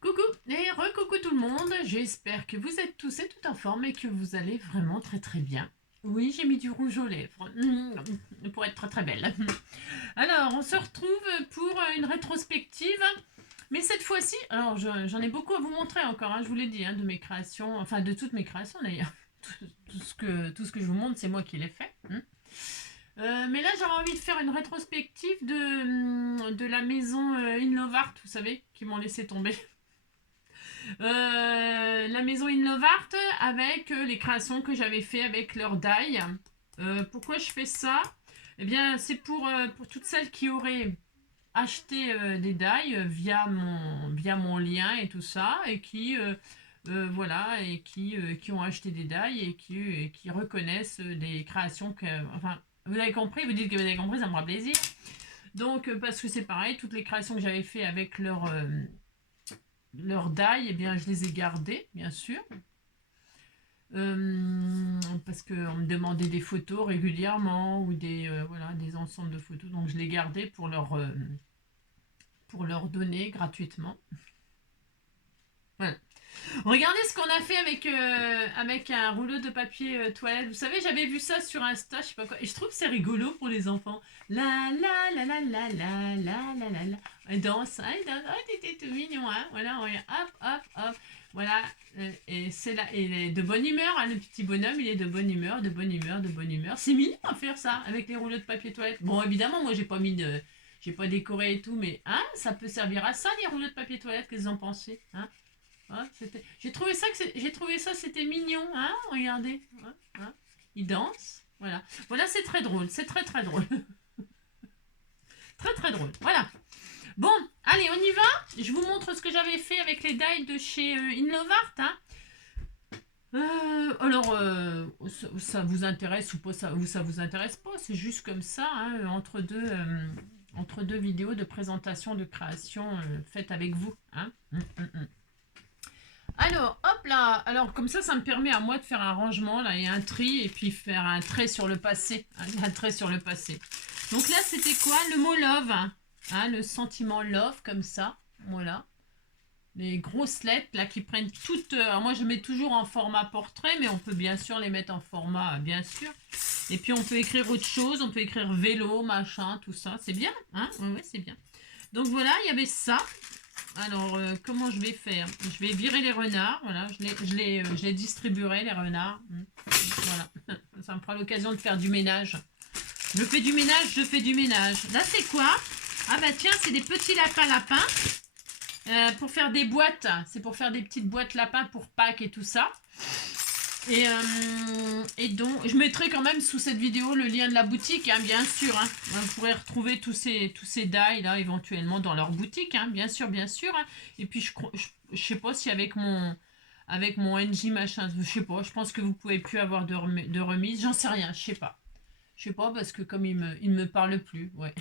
Coucou et re-coucou tout le monde, j'espère que vous êtes tous et toutes en forme et que vous allez vraiment très très bien. Oui, j'ai mis du rouge aux lèvres pour être très très belle. Alors, on se retrouve pour une rétrospective, mais cette fois-ci, alors j'en ai beaucoup à vous montrer encore, je vous l'ai dit, de mes créations, enfin de toutes mes créations d'ailleurs. Tout ce que je vous montre, c'est moi qui l'ai fait. Mais là, j'aurais envie de faire une rétrospective de la maison In Love Art, vous savez, qui m'ont laissé tomber. La maison In Love Art avec les créations que j'avais fait avec leur die. Pourquoi je fais ça? Eh bien, c'est pour toutes celles qui auraient acheté des die via mon lien et tout ça, et voilà, qui ont acheté des die et qui reconnaissent des créations que. Enfin, vous avez compris, vous dites que vous avez compris, ça me fera plaisir. Donc, parce que c'est pareil, toutes les créations que j'avais fait avec leur die, eh bien, je les ai gardées, bien sûr. Parce qu'on me demandait des photos régulièrement ou voilà, des ensembles de photos. Donc, je les gardais pour leur donner gratuitement. Voilà. Regardez ce qu'on a fait avec un rouleau de papier toilette. Vous savez, j'avais vu ça sur Insta, je sais pas quoi. Et je trouve que c'est rigolo pour les enfants. La la la la la la la la la la. Elle danse, elle danse. Oh, t'étais tout mignon, hein. Voilà, hop, hop, hop. Voilà. Et c'est là. Et il est de bonne humeur, le petit bonhomme, il est de bonne humeur, de bonne humeur, de bonne humeur. C'est mignon à faire ça avec les rouleaux de papier toilette. Bon, évidemment, moi, j'ai pas décoré et tout, mais ça peut servir à ça, les rouleaux de papier toilette, qu'est-ce que vous en pensez, j'ai trouvé ça c'était mignon, regardez, il danse, voilà, voilà, c'est très drôle, c'est très très drôle, très très drôle, voilà. Bon, allez, on y va. Je vous montre ce que j'avais fait avec les die de chez In Love Art. Alors, ça vous intéresse ou pas, ça vous intéresse pas, c'est juste comme ça, entre deux vidéos de présentation de création faites avec vous. Alors, hop là. Alors, comme ça me permet à moi de faire un rangement là et un tri et puis faire un trait sur le passé. Un trait sur le passé. Donc là, c'était quoi? Le mot love. Le sentiment love, comme ça. Voilà. Les grosses lettres là qui prennent toutes. Alors moi, je mets toujours en format portrait, mais on peut bien sûr les mettre en format, bien sûr. Et puis, on peut écrire autre chose. On peut écrire vélo, machin, tout ça. C'est bien, Oui, c'est bien. Donc voilà, il y avait ça. Alors, comment je vais faire? Je vais virer les renards, voilà, je les distribuerai, les renards. Voilà, ça me fera l'occasion de faire du ménage. Je fais du ménage, je fais du ménage. Là, c'est quoi? Ah bah tiens, c'est des petits lapins pour faire des boîtes. C'est pour faire des petites boîtes lapins pour Pâques et tout ça. Et donc, je mettrai quand même sous cette vidéo le lien de la boutique, bien sûr. Vous pourrez retrouver tous ces die là éventuellement dans leur boutique, bien sûr, bien sûr. Et puis je sais pas si avec mon NJ machin, je sais pas. Je pense que vous pouvez plus avoir de remise. J'en sais rien, je sais pas. Je sais pas parce que comme il me parle plus, ouais.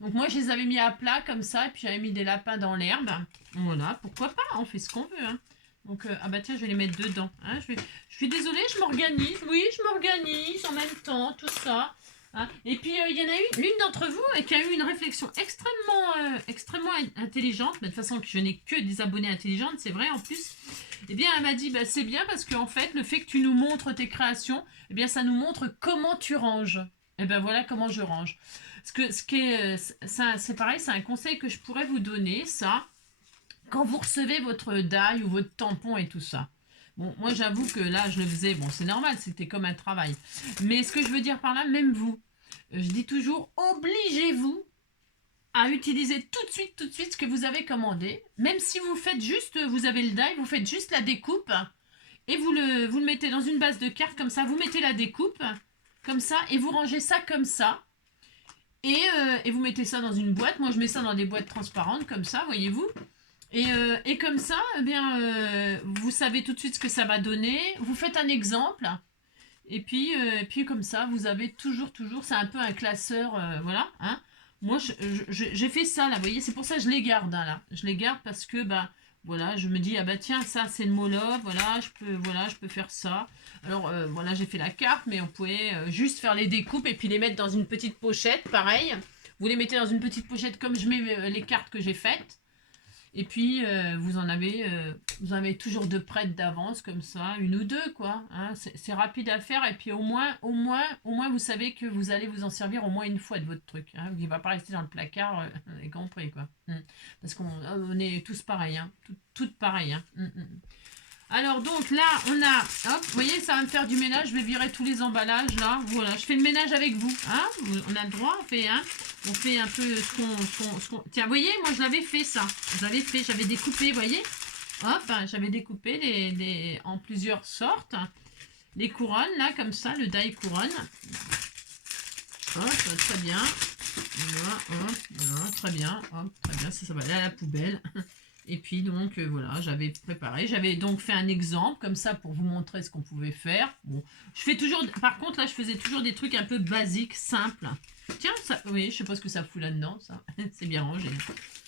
Donc moi je les avais mis à plat comme ça et puis j'avais mis des lapins dans l'herbe. Voilà, pourquoi pas, on fait ce qu'on veut. Donc, ah bah tiens, je vais les mettre dedans. Je suis désolée, je m'organise. Oui, je m'organise en même temps, tout ça. Et puis, il y en a eu l'une d'entre vous qui a eu une réflexion extrêmement intelligente. Mais de toute façon, je n'ai que des abonnés intelligentes, c'est vrai en plus. Eh bien, elle m'a dit, bah, c'est bien parce qu'en fait, le fait que tu nous montres tes créations, eh bien, ça nous montre comment tu ranges. Et ben voilà comment je range. C'est pareil, c'est un conseil que je pourrais vous donner, ça. Quand vous recevez votre die ou votre tampon et tout ça. Bon, moi j'avoue que là je le faisais, bon c'est normal, c'était comme un travail. Mais ce que je veux dire par là, même vous, je dis toujours, obligez-vous à utiliser tout de suite ce que vous avez commandé. Même si vous faites juste, vous avez le die, vous faites juste la découpe et vous le mettez dans une base de cartes comme ça, vous mettez la découpe comme ça et vous rangez ça comme ça. Et vous mettez ça dans une boîte. Moi je mets ça dans des boîtes transparentes comme ça, voyez-vous. Et comme ça, vous savez tout de suite ce que ça va donner. Vous faites un exemple. Et puis comme ça, vous avez toujours, c'est un peu un classeur, voilà. Moi, j'ai fait ça, là, vous voyez, c'est pour ça que je les garde, là. Je les garde parce que, voilà, je me dis, ah bah tiens, ça, c'est le mot love, voilà, je peux faire ça. Alors, voilà, j'ai fait la carte, mais on pouvait juste faire les découpes et puis les mettre dans une petite pochette, pareil. Vous les mettez dans une petite pochette comme je mets les cartes que j'ai faites. Et puis, vous avez toujours deux prêtes d'avance comme ça, une ou deux, quoi. Hein. C'est rapide à faire. Et puis, au moins, vous savez que vous allez vous en servir au moins une fois de votre truc. Hein. Il ne va pas rester dans le placard, vous avez compris, quoi. Parce qu'on est tous pareils, hein. Toutes pareilles, hein. Alors donc là, on a, hop, vous voyez, ça va me faire du ménage, je vais virer tous les emballages là, voilà, je fais le ménage avec vous, hein, on a le droit, on fait un peu ce qu'on... Tiens, vous voyez, moi je l'avais fait ça, j'avais découpé, vous voyez, hop, hein, j'avais découpé en plusieurs sortes, les couronnes là, comme ça, le die couronne, hop, très bien, voilà, très bien, hop, très bien, ça va aller à la poubelle. Et puis donc voilà, j'avais préparé, j'avais donc fait un exemple comme ça pour vous montrer ce qu'on pouvait faire. Bon, je fais toujours, par contre là je faisais toujours des trucs un peu basiques, simples. Tiens, ça, oui, je sais pas ce que ça fout là-dedans, ça, c'est bien rangé.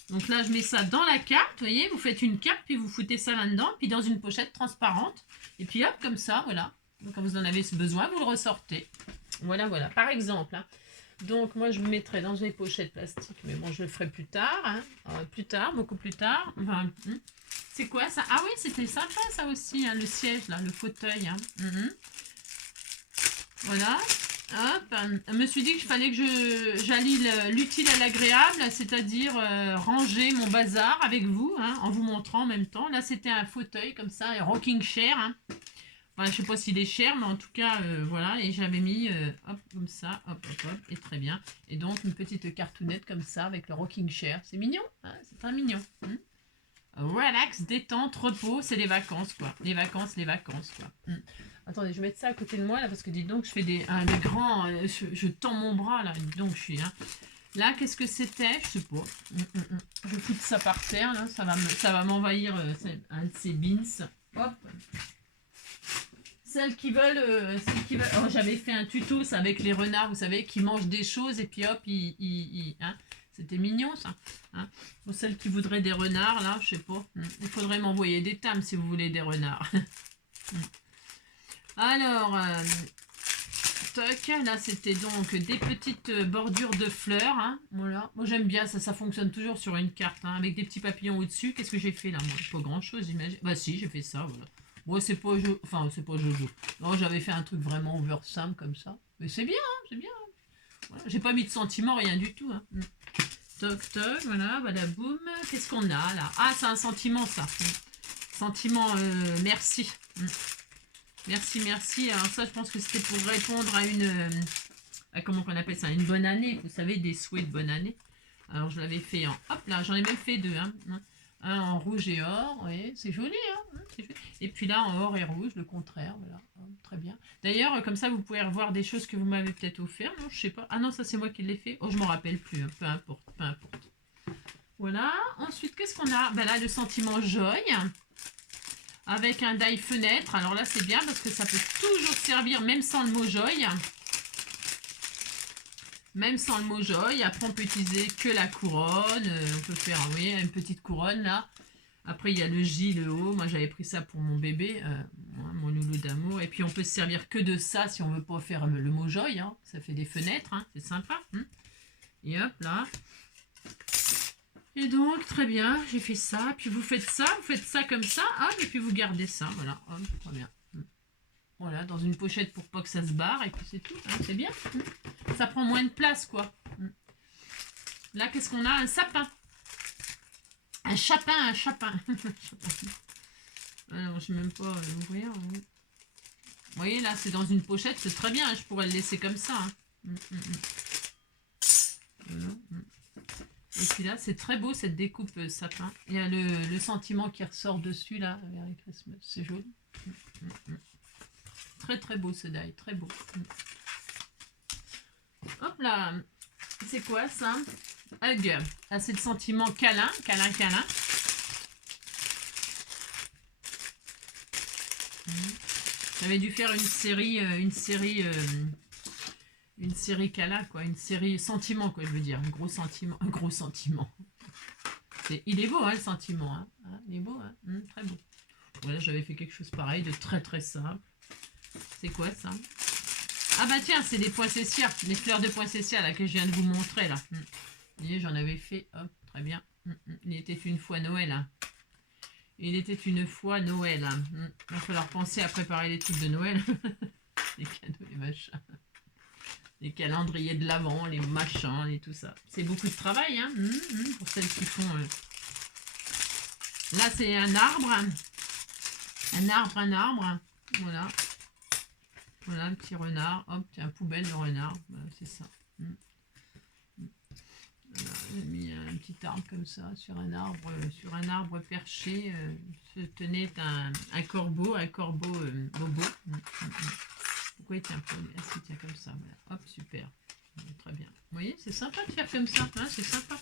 Donc là je mets ça dans la carte, vous voyez, vous faites une carte puis vous foutez ça là-dedans, puis dans une pochette transparente. Et puis hop, comme ça, voilà. Donc quand vous en avez besoin, vous le ressortez. Voilà, voilà, par exemple. Hein. Donc, moi, je me mettrai dans les pochettes plastiques, mais bon, je le ferai plus tard. Hein. Plus tard, beaucoup plus tard. Enfin, c'est quoi ça? Ah oui, c'était sympa ça aussi, hein, le siège, là, le fauteuil. Hein. Voilà. Hop. Je me suis dit qu'il fallait que j'allie l'utile à l'agréable, c'est-à-dire ranger mon bazar avec vous, hein, en vous montrant en même temps. Là, c'était un fauteuil comme ça, un rocking chair. Hein. Enfin, je sais pas s'il est cher, mais en tout cas, voilà. Et j'avais mis, hop, comme ça, hop, et très bien. Et donc, une petite cartoonette comme ça, avec le rocking chair. C'est mignon, hein, c'est très mignon. Relax, détente, repos, c'est les vacances, quoi. Les vacances, quoi. Attendez, je vais mettre ça à côté de moi, là, parce que dites donc, je fais des grands... je tends mon bras, là, dites donc, je suis... Hein. Là, qu'est-ce que c'était? Je sais pas. Je fous ça par terre, là. Ça va m'envahir un de ces beans. Hop. Celles qui veulent, oh, j'avais fait un tuto, ça, avec les renards, vous savez, qui mangent des choses et puis hop, hein, c'était mignon ça. Hein. Pour celles qui voudraient des renards, là, je sais pas. Il faudrait m'envoyer des tames si vous voulez des renards. Alors, toc, là c'était donc des petites bordures de fleurs. Hein, voilà. Moi j'aime bien ça, ça fonctionne toujours sur une carte, hein, avec des petits papillons au-dessus. Qu'est-ce que j'ai fait là, moi? Pas grand-chose, j'imagine. Bah si, j'ai fait ça, voilà. Ouais, c'est pas Jojo. Enfin, c'est pas Jojo. Non, j'avais fait un truc vraiment over simple comme ça. Mais c'est bien, hein, c'est bien. Voilà. J'ai pas mis de sentiments, rien du tout. Hein. Toc, toc, voilà, badaboum. Qu'est-ce qu'on a là? Ah, c'est un sentiment, ça. Sentiment, merci. Merci, merci. Alors ça, je pense que c'était pour répondre à une... comment on appelle ça? Une bonne année. Vous savez, des souhaits de bonne année. Alors, je l'avais fait en... Hop là, j'en ai même fait deux. Hein. Un en rouge et or, oui, c'est joli, hein, c'est joli. Et puis là, en or et rouge, le contraire, voilà, très bien. D'ailleurs, comme ça, vous pouvez revoir des choses que vous m'avez peut-être offert, non, je sais pas. Ah non, ça c'est moi qui l'ai fait. Oh, je m'en rappelle plus, hein. Peu importe, peu importe. Voilà, ensuite, qu'est-ce qu'on a? Ben là, le sentiment joy, avec un die fenêtre. Alors là, c'est bien parce que ça peut toujours servir, même sans le mot joy. Même sans le mot joy, après on peut utiliser que la couronne, on peut faire, vous voyez, une petite couronne là. Après il y a le J, le O, moi j'avais pris ça pour mon bébé, mon loulou d'amour. Et puis on peut se servir que de ça si on veut pas faire le mot joy, hein. Ça fait des fenêtres, hein. C'est sympa. Hein. Et hop là. Et donc très bien, j'ai fait ça, puis vous faites ça comme ça, hop, et puis vous gardez ça, voilà, hop, très bien. Voilà, dans une pochette pour pas que ça se barre, et puis c'est tout, hein, c'est bien. Ça prend moins de place, quoi. Là, qu'est-ce qu'on a? Un sapin. Un chapin. Alors, je sais même pas ouvrir. Hein. Vous voyez, là, c'est dans une pochette, c'est très bien, hein, je pourrais le laisser comme ça. Hein. Voilà. Et puis là, c'est très beau, cette découpe sapin. Il y a le sentiment qui ressort dessus, là, Merry Christmas, c'est joli. Très très beau ce die, très beau. Hop là, c'est quoi ça? Hug. Ah, c'est le sentiment câlin. J'avais dû faire une série câlin, quoi, une série sentiment, quoi, je veux dire, un gros sentiment. Il est beau, hein, le sentiment, hein. Il est beau, hein, très beau. Voilà, j'avais fait quelque chose pareil, de très très simple. C'est quoi ça? Ah bah tiens, c'est des poinsettias, les fleurs de poinsettias là que je viens de vous montrer là. Vous voyez, j'en avais fait, hop, très bien. Il était une fois Noël. Hein. Il était une fois Noël. Hein. Il va falloir penser à préparer les trucs de Noël. Les cadeaux, les machins. Les calendriers de l'Avent, les machins et tout ça. C'est beaucoup de travail hein, pour celles qui font... Là, c'est un arbre. Un arbre. Voilà. Voilà, un petit renard. Hop, tiens, poubelle de renard. Voilà, c'est ça. Voilà, j'ai mis un petit arbre comme ça sur un arbre perché. Se tenait un corbeau bobo. Pourquoi il tient pas? Ah, si, tient comme ça. Voilà. Hop, super. Très bien. Vous voyez, c'est sympa de faire comme ça. Hein, c'est sympa.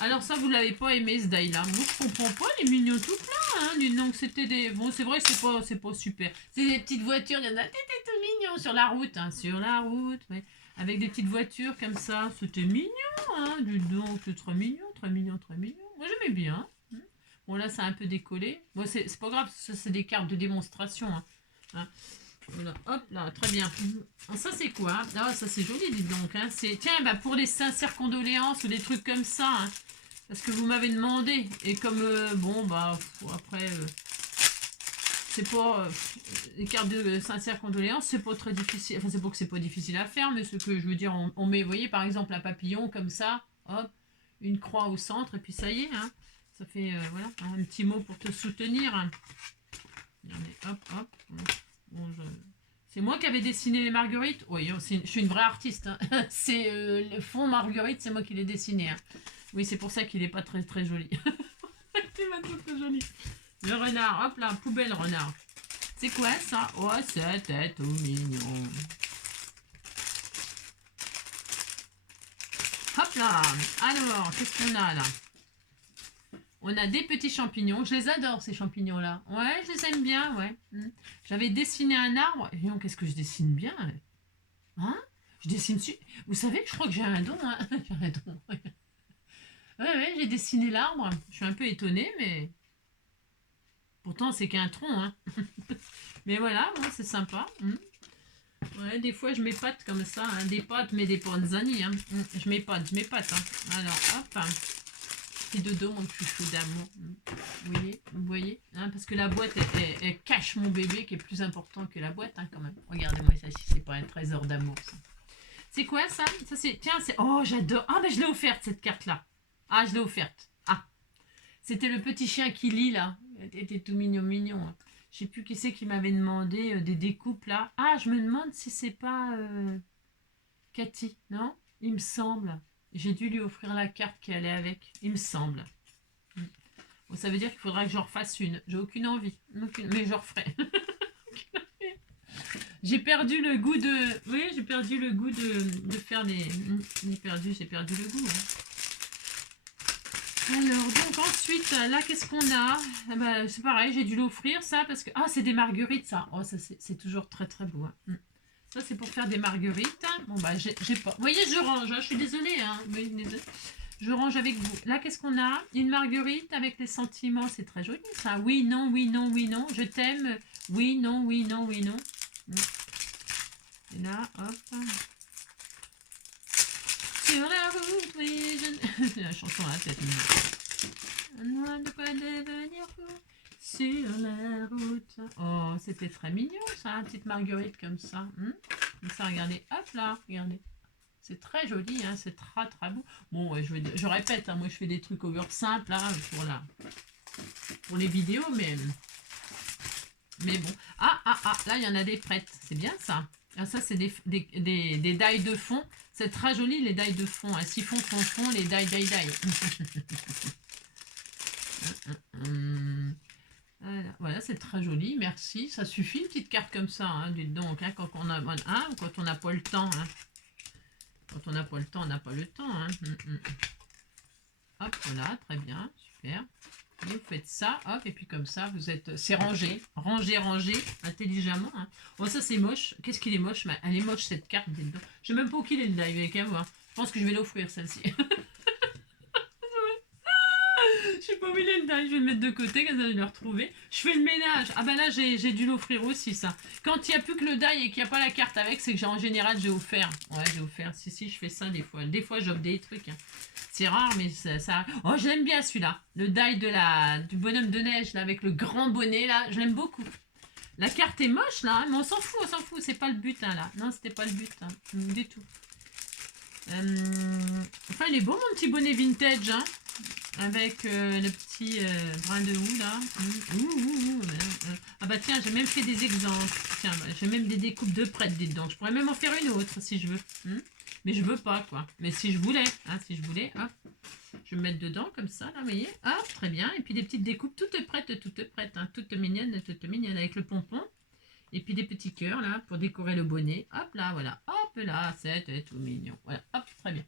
Alors ça, vous l'avez pas aimé ce die-là. Moi, je comprends pas, les mignons tout plein. Hein, donc c'était des... Bon, c'est vrai, c'est pas super. C'est des petites voitures, il y en a tout mignons sur la route. Hein, sur la route, ouais. Avec des petites voitures comme ça. C'était mignon, hein. Du donc, c'est très mignon, très mignon, très mignon. Moi, j'aimais bien. Hein. Bon, là, ça a un peu décollé. Bon, c'est pas grave, ça, c'est des cartes de démonstration. Hein. Voilà, hop là, très bien. Ça c'est quoi? Ah, ça c'est joli, dites donc. Hein. Tiens, bah, pour les sincères condoléances ou des trucs comme ça, hein, parce que vous m'avez demandé. Et comme, bon, bah, après, c'est pas... les cartes de sincères condoléances, c'est pas très difficile. Enfin, c'est pas que c'est pas difficile à faire, mais ce que je veux dire, on met, vous voyez, par exemple, un papillon comme ça, hop, une croix au centre, et puis ça y est, hein, ça fait, voilà, un petit mot pour te soutenir. Hein. Regardez, hop. Bon, c'est moi qui avais dessiné les marguerites. Oui, je suis une vraie artiste. Hein. C'est le fond marguerite, c'est moi qui l'ai dessiné. Hein. Oui, c'est pour ça qu'il n'est pas très très joli. Il va être très joli. Le renard, hop là, poubelle renard. C'est quoi ça? Oh, c'est tout mignon. Hop là. Alors, qu'est-ce qu'on a là? On a des petits champignons. Je les adore, ces champignons-là. Ouais, je les aime bien, ouais. J'avais dessiné un arbre. Et non, qu'est-ce que je dessine bien? Hein? Je dessine... Vous savez, je crois que j'ai un don. Hein. J'ai un don. Ouais, j'ai dessiné l'arbre. Je suis un peu étonnée, mais... Pourtant, c'est qu'un tronc. Hein. Mais voilà, bon, c'est sympa. Ouais, des fois, je m'épate comme ça. Hein. Des pâtes, mais des panzani. Hein. Je m'épate. Hein. Alors, hop. Petit dodo, mon chouchou d'amour. Vous voyez hein, parce que la boîte, elle cache mon bébé qui est plus important que la boîte, hein, quand même. Regardez-moi ça, si c'est pas un trésor d'amour, ça. C'est quoi, ça? Ça, c'est... Tiens, c'est... Oh, j'adore. Ah, ben, je l'ai offerte, cette carte-là. Ah, je l'ai offerte. Ah. C'était le petit chien qui lit, là. Il était tout mignon. Hein. Je sais plus qui c'est qui m'avait demandé des découpes, là. Ah, je me demande si c'est pas... Cathy, non? Il me semble. J'ai dû lui offrir la carte qui allait avec, il me semble. Bon, ça veut dire qu'il faudra que j'en refasse une. J'ai aucune envie, mais je referai. J'ai perdu le goût de... Oui, j'ai perdu le goût de faire les... J'ai perdu le goût. Hein. Alors, donc ensuite, là, qu'est-ce qu'on a? Ah bah, c'est pareil, j'ai dû l'offrir, ça, parce que... Ah, c'est des marguerites, ça. Oh, ça, c'est toujours très, très beau. Hein. Ça, c'est pour faire des marguerites. Bon, bah, j'ai pas... Vous voyez, je range. Hein, je suis désolée. Hein, je range avec vous. Là, qu'est-ce qu'on a? Une marguerite avec les sentiments. C'est très joli, ça. Oui, non, oui, non, oui, non. Je t'aime. Oui, non, oui, non, oui, non. Et là, hop. Sur la route, oui, je... la chanson à la tête. Loin de quoi devenir fou. Sur la route. Oh, c'était très mignon, ça, une petite marguerite comme ça. Ça, regardez, hop là, regardez. C'est très joli, hein, c'est très très beau. Bon, ouais, je répète, hein, moi je fais des trucs over simples là, pour les vidéos, mais bon. Ah, là il y en a des prêtes, c'est bien ça. Ah, ça, c'est des die de fond. C'est très joli, les die de fond. Hein. Siphon, fond, les die. Voilà, c'est très joli, merci. Ça suffit, une petite carte comme ça, hein, dites donc, hein, quand on n'a pas le temps. Hein. Quand on n'a pas le temps, on n'a pas le temps. Hein. Hop, voilà, très bien, super. Et vous faites ça, hop, et puis comme ça, vous êtes... C'est rangé, intelligemment. Hein. Oh, ça, c'est moche. Qu'est-ce qu'il est moche? Elle est moche, cette carte, dites donc. Je sais même pas où qu'il est, le live, avec à voir. Je pense que je vais l'offrir, celle-ci. Je sais pas où le die, je vais le mettre de côté, comme ça je vais le retrouver. Je fais le ménage. Ah bah là, j'ai dû l'offrir aussi, ça. Quand il n'y a plus que le die et qu'il n'y a pas la carte avec, c'est que en général, j'ai offert. Ouais, j'ai offert. Si, je fais ça des fois. Des fois, j'offre des trucs. Hein. C'est rare, mais ça... Oh, je l'aime bien celui-là. Le die du bonhomme de neige, là, avec le grand bonnet, là. Je l'aime beaucoup. La carte est moche, là, hein, mais on s'en fout, C'est pas le but, hein, là. Non, c'était pas le but, hein, du tout. Enfin, il est beau, mon petit bonnet vintage, hein. Avec le petit brin de houx là. Ah bah tiens, j'ai même fait des exemples. Tiens, bah, j'ai même des découpes de prête dedans. Je pourrais même en faire une autre si je veux. Mais je veux pas quoi. Mais si je voulais, hop. Je vais me mettre dedans comme ça, là, vous voyez. Hop, très bien. Et puis des petites découpes toutes prêtes, hein, toutes mignonnes, avec le pompon. Et puis des petits cœurs là pour décorer le bonnet. Hop là, voilà. Hop là, c'est tout mignon. Voilà, hop, très bien.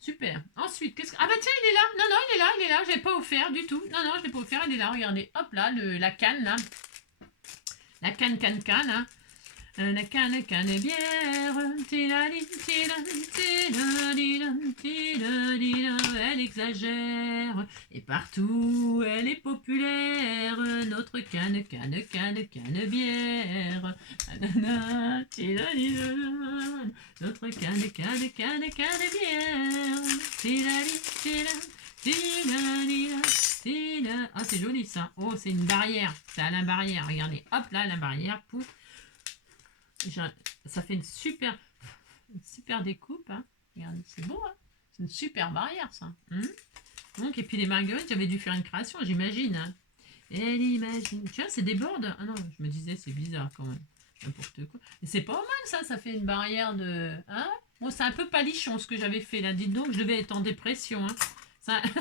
Super. Ensuite, qu'est-ce que... Ah bah tiens, il est là. Non, il est là. Je l'ai pas offert du tout. Non, je l'ai pas offert. Il est là, regardez. Hop là, la canne, là. La canne, hein. La canne bière. Elle exagère. Et partout, elle est populaire. Notre canne bière. Notre canne bière. Ah, c'est joli ça. Oh, c'est une barrière. C'est Alain Barrière. Regardez. Hop là, la barrière. Pouf. Ça fait une super découpe. Hein. Regardez, c'est beau. Hein. C'est une super barrière ça. Donc, et puis les marguerites, j'avais dû faire une création, j'imagine. Hein. Elle imagine. Tu vois, c'est des bordes. Ah non, je me disais, c'est bizarre quand même. N'importe quoi. Et c'est pas mal ça fait une barrière de... Hein. Bon, c'est un peu palichon ce que j'avais fait là. Dites donc, je devais être en dépression. Hein.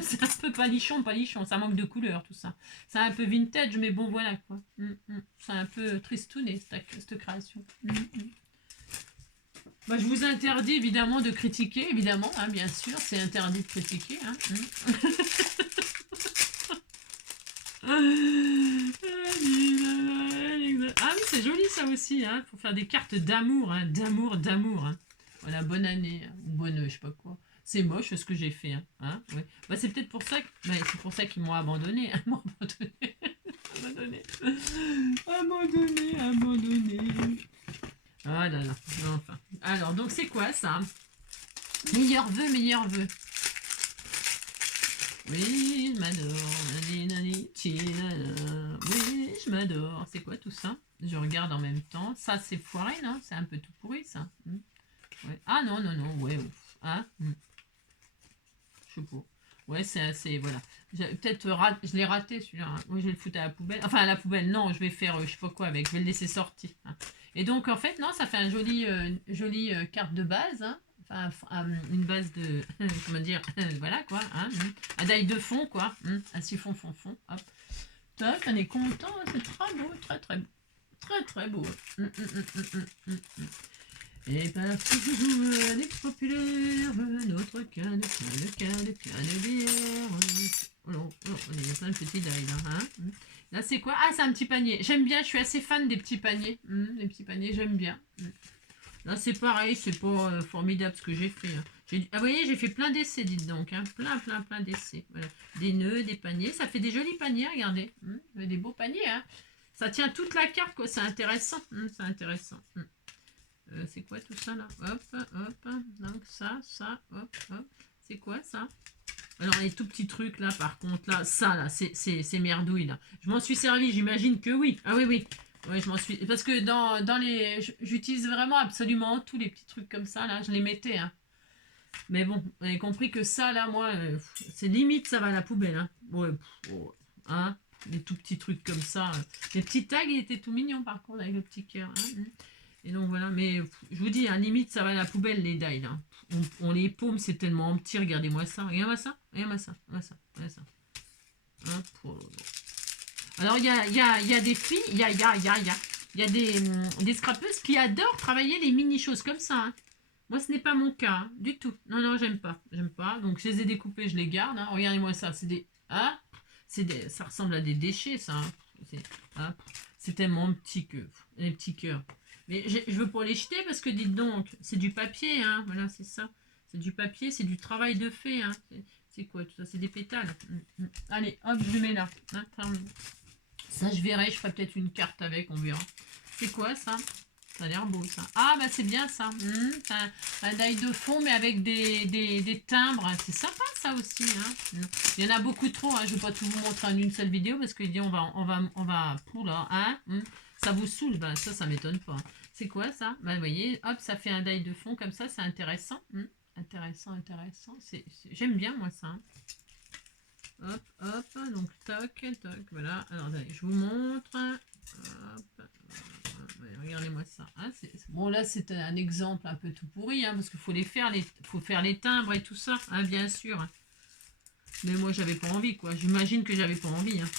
C'est un peu palichon, ça manque de couleur tout ça. C'est un peu vintage, mais bon voilà quoi. C'est un peu tristouné cette création. Bah, je vous interdis évidemment de critiquer, évidemment, hein, bien sûr, c'est interdit de critiquer. Hein. Ah oui, c'est joli ça aussi, hein, pour faire des cartes d'amour, hein, d'amour. Hein. Voilà, bonne année, hein, ou bonne, je sais pas quoi. C'est moche ce que j'ai fait. Hein, ouais. Bah, c'est peut-être pour ça qu'ils m'ont abandonné. Hein, abandonné. Ah là là, enfin. Alors, donc c'est quoi ça? Meilleur vœu. Oui, je m'adore. Oui, je m'adore. C'est quoi tout ça? Je regarde en même temps. Ça, c'est foiré, non? C'est un peu tout pourri, ça. Ouais. Ah non, ouais. Hein? Je sais pas. Ouais, c'est assez... Voilà. Peut-être... Je l'ai raté, celui-là. Hein. Oui, je vais le foutre à la poubelle. Enfin, à la poubelle, non. Je vais faire je sais pas quoi avec. Je vais le laisser sortir. Hein. Et donc, en fait, non, ça fait un jolie carte de base. Hein. Enfin, une base de... comment dire? Voilà, quoi. Hein. Un die de fond, quoi. Un siphon fond. Hop. Toc, on est content. C'est très beau. Très beau. Très beau. Et partout elle est populaire, notre canne bière. Oh non, il y a plein de petits die là. Hein. Là c'est quoi? Ah, c'est un petit panier. J'aime bien, je suis assez fan des petits paniers. Les petits paniers, j'aime bien. Là c'est pareil, c'est pas formidable ce que j'ai fait. Hein. Ah, vous voyez, j'ai fait plein d'essais, dites donc. Hein. Plein d'essais. Voilà. Des nœuds, des paniers. Ça fait des jolis paniers, regardez. Des beaux paniers. Hein. Ça tient toute la carte, quoi. C'est intéressant. C'est intéressant. C'est quoi tout ça là? Hop, donc ça, hop. C'est quoi ça? Alors les tout petits trucs là, par contre là, ça là, c'est merdouille là. Je m'en suis servi, j'imagine que oui. Ah oui. Ouais, je m'en suis... Parce que dans les... J'utilise vraiment absolument tous les petits trucs comme ça là, je les mettais. Hein. Mais bon, vous avez compris que ça là, moi, c'est limite ça va à la poubelle. Hein. Ouais, hein. Les tout petits trucs comme ça. Les petits tags, ils étaient tout mignons par contre avec le petit cœur. Hein. Et donc voilà, mais je vous dis, à limite, ça va à la poubelle les die là. On les paume, c'est tellement petit, regardez-moi ça. Regarde-moi ça. Alors il y a des filles, il y a des scrapeuses qui adorent travailler les mini choses comme ça. Hein. Moi, ce n'est pas mon cas, hein, du tout. Non, j'aime pas. Donc je les ai découpées, je les garde. Hein. Regardez-moi ça, c'est des... Hein, ça ressemble à des déchets, ça. Hein. C'est tellement petit que... Les petits cœurs. Mais je veux pas les jeter parce que, dites donc, c'est du papier, hein. Voilà, c'est ça. C'est du papier, c'est du travail de fait, hein. C'est quoi tout ça? C'est des pétales. Allez, hop, je le mets là. Hein, ça, je verrai. Je ferai peut-être une carte avec, on verra. C'est quoi ça? Ça a l'air beau ça. Ah bah c'est bien ça. Un die de fond mais avec des timbres. C'est sympa ça aussi. Hein. Il y en a beaucoup trop. Hein. Je ne vais pas tout vous montrer en une seule vidéo parce que dit on va là. Hein. Ça vous saoule. Bah, ça m'étonne pas. C'est quoi ça? Bah vous voyez, hop, ça fait un die de fond comme ça. C'est intéressant. Intéressant. J'aime bien moi ça. Hein. Hop, donc toc. Voilà. Alors attendez, je vous montre. Hop. Regardez-moi ça. Hein, bon, là, c'est un exemple un peu tout pourri, hein, parce qu'il faut faut faire les timbres et tout ça, hein, bien sûr. Hein. Mais moi, j'avais pas envie, quoi. J'imagine que j'avais pas envie. Hein.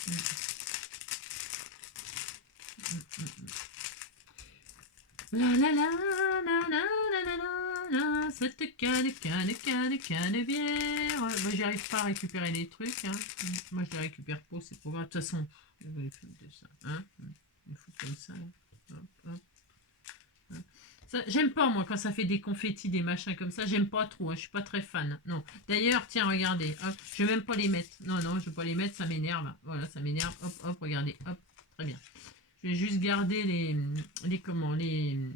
Cette canne bière. Moi, j'arrive pas à récupérer les trucs. Hein. Moi, je les récupère pas, c'est pas grave. De toute façon, je vais plus de ça. Hein. Il faut comme ça. J'aime pas moi quand ça fait des confettis, des machins comme ça, j'aime pas trop, hein, je suis pas très fan. Non. D'ailleurs, tiens, regardez, hop, je vais même pas les mettre. Non, je vais pas les mettre, ça m'énerve. Voilà, ça m'énerve. Hop, regardez, hop, très bien. Je vais juste garder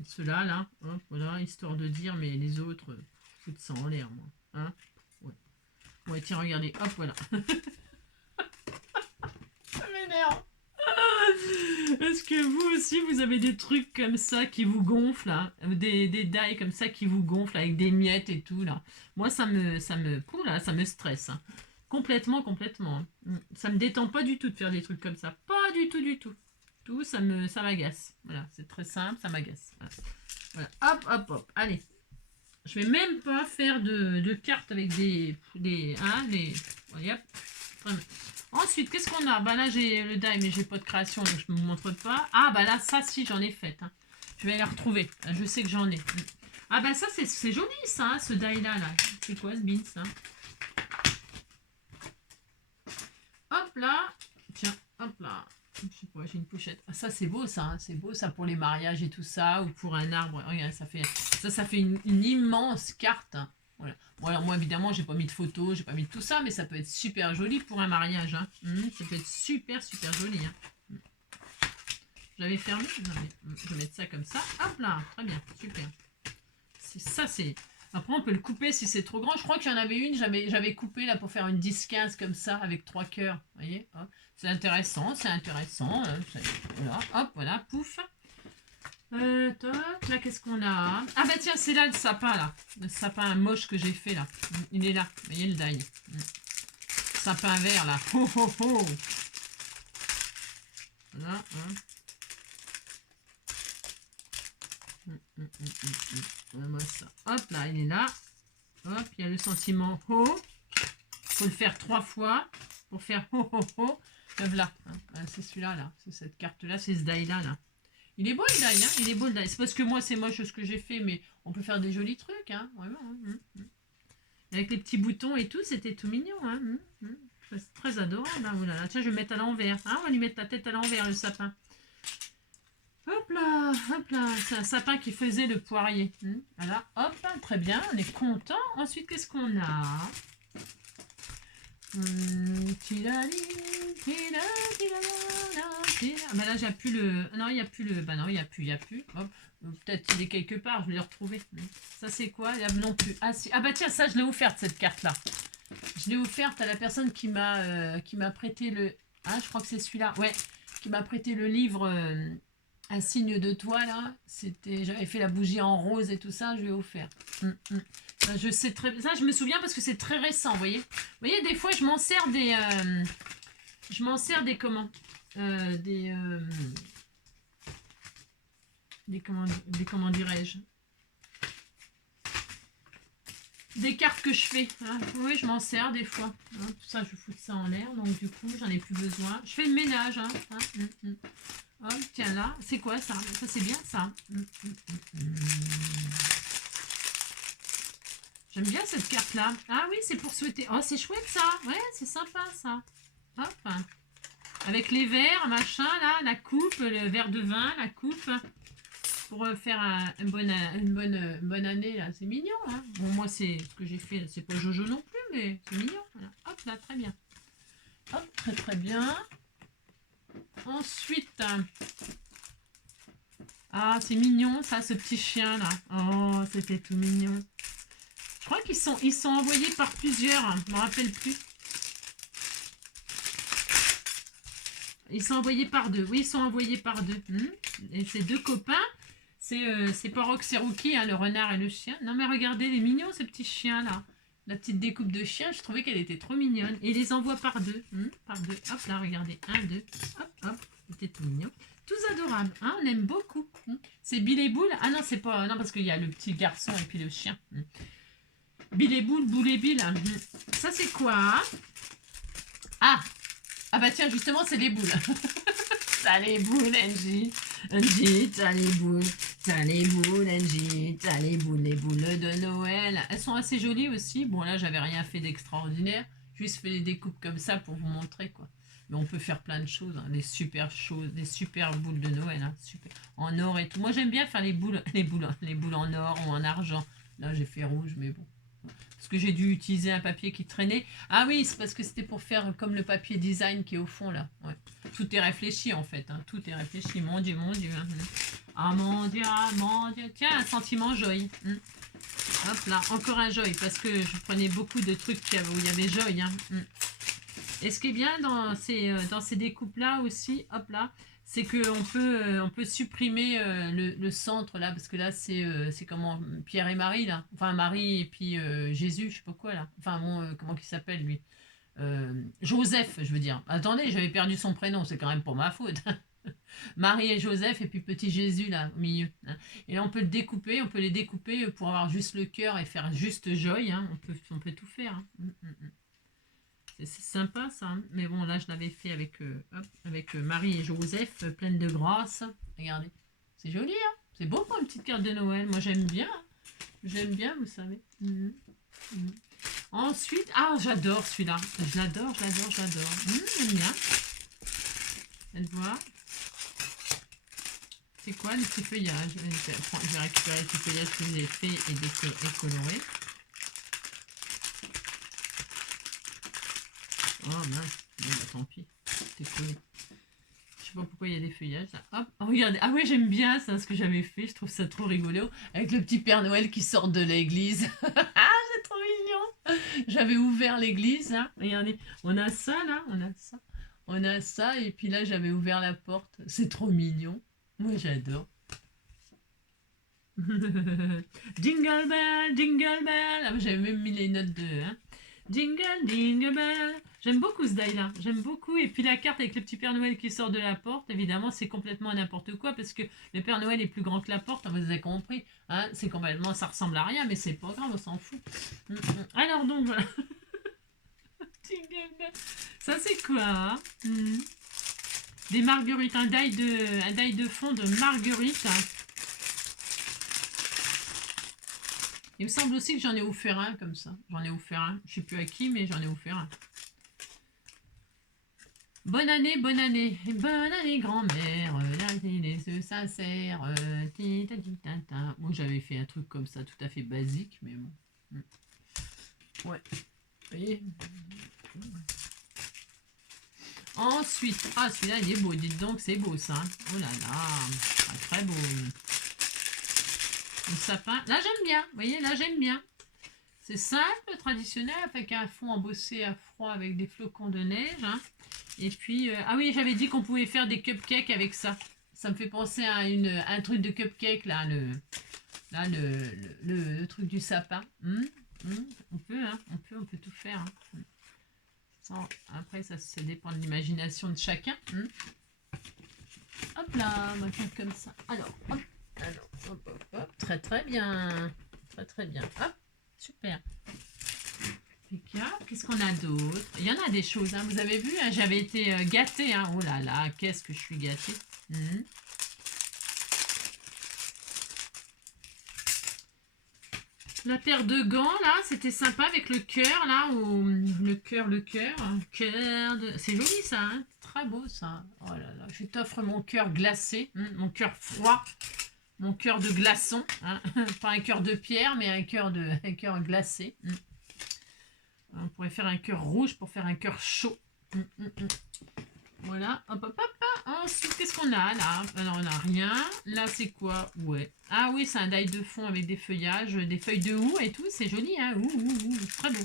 ceux-là, là, hop, voilà, histoire de dire, mais les autres, foutent ça en l'air, moi. Hein, ouais, tiens, regardez, hop, voilà. Ça m'énerve. Est-ce que vous aussi vous avez des trucs comme ça qui vous gonflent là, des die comme ça qui vous gonflent avec des miettes et tout là? Moi ça me stresse. Hein. Complètement. Ça me détend pas du tout de faire des trucs comme ça. Pas du tout. Tout ça m'agace. Voilà, c'est très simple, ça m'agace. Voilà. Hop. Allez. Je vais même pas faire de cartes avec hop. Ensuite, qu'est-ce qu'on a? Bah là, j'ai le die, mais j'ai pas de création, donc je ne me montre pas. Ah, bah là, ça, si, j'en ai fait. Hein. Je vais les retrouver. Je sais que j'en ai. Ah, bah ça, c'est joli, ça, hein, ce die-là. Là. C'est quoi, ce bean, ça? Hop là. Tiens, hop là. Je sais pas, j'ai une pochette. Ah, ça, c'est beau, ça. Hein. C'est beau, ça, pour les mariages et tout ça, ou pour un arbre. Regarde, ça fait une immense carte. Hein. Voilà. Bon, alors moi, évidemment, j'ai pas mis de photos, j'ai pas mis de tout ça, mais ça peut être super joli pour un mariage. Hein. Ça peut être super joli. Hein. J'avais fermé. Non, mais, je vais mettre ça comme ça. Hop là, très bien, super. C'est... Après, on peut le couper si c'est trop grand. Je crois qu'il y en avait une, j'avais coupé là pour faire une 10-15 comme ça, avec 3 cœurs. Vous voyez, c'est intéressant. Voilà, hop, voilà, pouf. Là, qu'est-ce qu'on a? Ah bah tiens, c'est là le sapin, là. Le sapin moche que j'ai fait, là. Il est là. Vous voyez le die. Sapin vert, là. Voilà. Hein. Moi, ça. Hop, là, il est là. Hop, il y a le sentiment ho. Faut le faire 3 fois pour faire ho. Là. Hein. C'est celui-là, là. C'est cette carte-là, c'est ce die-là, là. Il est beau le die, hein. Il est beau le die. C'est parce que moi c'est moche ce que j'ai fait, mais on peut faire des jolis trucs, hein. Vraiment. Hein. Avec les petits boutons et tout, c'était tout mignon, hein. C'est très adorable. Hein. Oh là là. Tiens, je vais mettre à l'envers. Hein, on va lui mettre la tête à l'envers, le sapin. Hop là. C'est un sapin qui faisait le poirier. Voilà, hop, très bien, on est content. Ensuite, qu'est-ce qu'on a? Ben là, j'ai plus le... Non, il n'y a plus le... Ben non, il n'y a plus. Hop. Peut-être il est quelque part, je vais le retrouver. Ça, c'est quoi? Il n'y a non plus. Ah, si. Ah bah tiens, ça, je l'ai offerte, cette carte-là. Je l'ai offerte à la personne qui m'a prêté le... Ah, je crois que c'est celui-là. Ouais, qui m'a prêté le livre Un signe de toi, là. J'avais fait la bougie en rose et tout ça, je lui ai offert. Ça, je me souviens parce que c'est très récent, vous voyez. Vous voyez, des fois, je m'en sers des... comment comment dirais-je, des cartes que je fais. Hein. Oui, je m'en sers des fois. Hein. Tout ça, je fous ça en l'air, donc du coup, j'en ai plus besoin. Je fais le ménage. Hein. Oh, tiens là, c'est quoi ça? Ça, c'est bien ça. J'aime bien cette carte-là. Ah oui, c'est pour souhaiter. Oh, c'est chouette ça. Ouais, c'est sympa ça. Hop. Avec les verres, machin, là, la coupe, le verre de vin, la coupe. Pour faire une bonne année, là. C'est mignon, hein. Bon, moi, c'est ce que j'ai fait. C'est pas Jojo non plus, mais c'est mignon. Voilà. Hop là, très bien. Hop, très très bien. Ensuite, ah, c'est mignon ça, ce petit chien là. Oh, c'était tout mignon. Je crois qu'ils sont envoyés par plusieurs, hein, je ne me rappelle plus. Ils sont envoyés par deux. Oui, ils sont envoyés par deux. Et ces deux copains, c'est Porox et Rookie, hein, le renard et le chien. Non mais regardez, les mignons ces petits chiens là. La petite découpe de chien, je trouvais qu'elle était trop mignonne. Et ils les envoient par deux. Par deux. Hop là, regardez. Un, deux. Hop, hop. C'était tout mignon. Tous adorables. Hein, on aime beaucoup. C'est Bill et Boule. Ah non, c'est pas... Non, parce qu'il y a le petit garçon et puis le chien. Bill et Boule, Boule et Bill. Ça, c'est quoi? Ah bah tiens, justement, c'est les boules. T'as les boules, Angie. Angie, t'as les boules. T'as les boules, Angie. T'as les boules de Noël. Elles sont assez jolies aussi. Bon, là, j'avais rien fait d'extraordinaire. Juste fait des découpes comme ça pour vous montrer, quoi. Mais on peut faire plein de choses, hein. Des super boules de Noël, hein. Super. En or et tout. Moi, j'aime bien faire les boules en or ou en argent. Là, j'ai fait rouge, mais bon. Parce que j'ai dû utiliser un papier qui traînait. Ah oui, c'est parce que c'était pour faire comme le papier design qui est au fond là. Ouais. Tout est réfléchi en fait. Hein. Tout est réfléchi. Mon Dieu, mon Dieu. Ah mon Dieu, ah mon Dieu. Tiens, un sentiment joy. Hop là, encore un joy. Parce que je prenais beaucoup de trucs où il y avait joy. Hein. Et ce qui est bien dans ces découpes là aussi, hop là, c'est qu'on peut supprimer le centre là, parce que là c'est comment Pierre et Marie là, enfin Marie et puis Jésus, je sais pas quoi là, enfin bon, comment il s'appelle lui, Joseph, je veux dire. Attendez, j'avais perdu son prénom, c'est quand même pour ma faute. Marie et Joseph et puis petit Jésus là au milieu. Hein. Et là on peut le découper, on peut les découper pour avoir juste le cœur et faire juste joy. Hein. On peut tout faire. Hein. C'est sympa ça, hein. Mais bon là je l'avais fait avec Marie et Joseph, pleine de grâce. Regardez, c'est joli, hein, c'est beau pour une petite carte de Noël. Moi j'aime bien, vous savez. Ensuite, ah j'adore celui-là, je l'adore. J'aime bien. Elle voit. C'est quoi les petits feuillages? Je vais récupérer les petits feuillages que j'ai fait et colorés. Oh mince, bon bah tant pis, c'est collé. Je sais pas pourquoi il y a des feuillages là. Hop, oh, regardez, ah ouais j'aime bien ça, ce que j'avais fait, je trouve ça trop rigolo. Avec le petit Père Noël qui sort de l'église. Ah c'est trop mignon. J'avais ouvert l'église, hein. Regardez, on a ça là, on a ça et puis là j'avais ouvert la porte. C'est trop mignon, moi j'adore. Jingle bell, jingle bell. Ah, j'avais même mis les notes de... Hein. Jingle, jingle bell. J'aime beaucoup ce die là, j'aime beaucoup. Et puis la carte avec le petit Père Noël qui sort de la porte, évidemment, c'est complètement n'importe quoi parce que le Père Noël est plus grand que la porte, vous avez compris. Hein, c'est complètement, ça ressemble à rien, mais c'est pas grave, on s'en fout. Alors donc, voilà. Jingle bell. Ça, c'est quoi hein des marguerites, un die de fond de marguerite. Il me semble aussi que j'en ai offert un comme ça. J'en ai offert un. Je ne sais plus à qui, mais j'en ai offert un. Bonne année, bonne année. Bonne année, grand-mère. L'année de sincère. Bon, j'avais fait un truc comme ça, tout à fait basique, mais bon. Ouais. Vous voyez. Ensuite, ah, celui-là, il est beau. Dites donc, c'est beau, ça. Oh là là. Ah, très beau. Le sapin. Là, j'aime bien. Vous voyez, là, j'aime bien. C'est simple, traditionnel, avec un fond embossé à froid avec des flocons de neige. Hein. Et puis, ah oui, j'avais dit qu'on pouvait faire des cupcakes avec ça. Ça me fait penser à un truc de cupcake, là, le truc du sapin. On peut, hein, on peut tout faire. Hein. Ça, après, ça dépend de l'imagination de chacun. Hop là, on va faire comme ça. Alors, hop. Alors, hop, hop, hop. Très très bien. Très très bien. Hop, super. Qu'est-ce qu'on a d'autre? Il y en a des choses, hein. Vous avez vu, hein, j'avais été gâtée. Hein. Oh là là, qu'est-ce que je suis gâtée. La paire de gants, là, c'était sympa avec le cœur, là. Le cœur. C'est joli, ça. Hein. Très beau, ça. Oh là là, je t'offre mon cœur glacé, mon cœur froid. Mon cœur de glaçon, hein. Pas un cœur de pierre, mais un cœur glacé. On pourrait faire un cœur rouge pour faire un cœur chaud. Voilà, hop, hop, hop. Ensuite, qu'est-ce qu'on a là? Alors, on n'a rien. Là, c'est quoi? Ouais. Ah oui, c'est un die de fond avec des feuillages, des feuilles de houx et tout. C'est joli, hein? Très beau.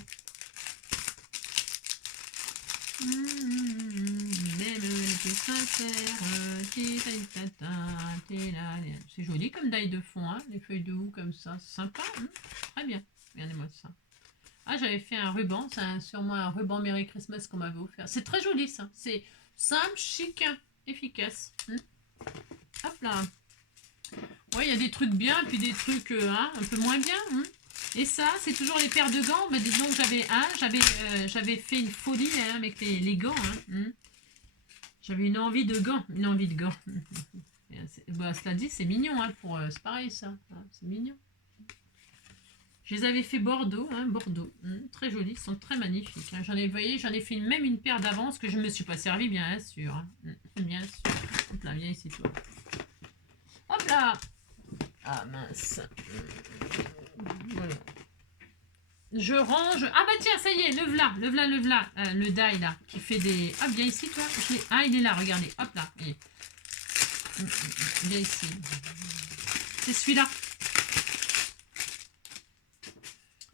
Même le plus sincère. C'est joli comme die de fond, hein? Les feuilles de houx comme ça. C'est sympa, hein? Très bien. Regardez-moi ça. Ah, j'avais fait un ruban. C'est sûrement un ruban Merry Christmas qu'on m'avait offert. C'est très joli, ça. C'est simple, chic, efficace. Hop là. Ouais, il y a des trucs bien, puis des trucs un peu moins bien. Et ça, c'est toujours les paires de gants. Bah, disons que j'avais fait une folie avec les gants. J'avais une envie de gants. Bah, cela dit, c'est mignon. C'est pareil, ça. C'est mignon. Je les avais fait Bordeaux, Bordeaux. Très jolis, ils sont très magnifiques. J'en ai fait même une paire d'avance que je ne me suis pas servi, bien sûr. Bien sûr. Hop là, viens ici, toi. Hop là. Ah mince. Voilà. Je range. Ah bah tiens, ça y est, le v'là. Le die là, qui fait des... Ah, viens ici, toi. Ah, il est là, regardez. Hop là. Viens ici. C'est celui-là.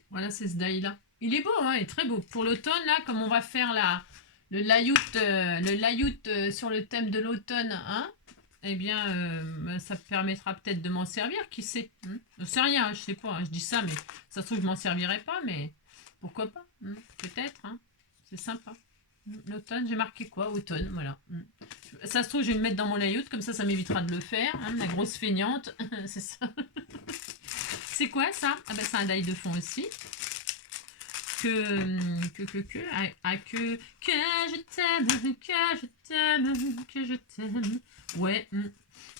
Voilà, c'est ce die-là. Il est beau, il est très beau. Pour l'automne, là, comme on va faire le layout sur le thème de l'automne, eh bien, ça permettra peut-être de m'en servir, qui sait. Je sais rien, je sais pas, je dis ça, mais ça se trouve, je m'en servirai pas, mais pourquoi pas, peut-être, c'est sympa. L'automne, j'ai marqué quoi? Automne, voilà. Ça se trouve, je vais me mettre dans mon layout, comme ça m'évitera de le faire, la grosse feignante, c'est ça. C'est quoi ça? Ah ben c'est un die de fond aussi. Que je t'aime. Ouais, je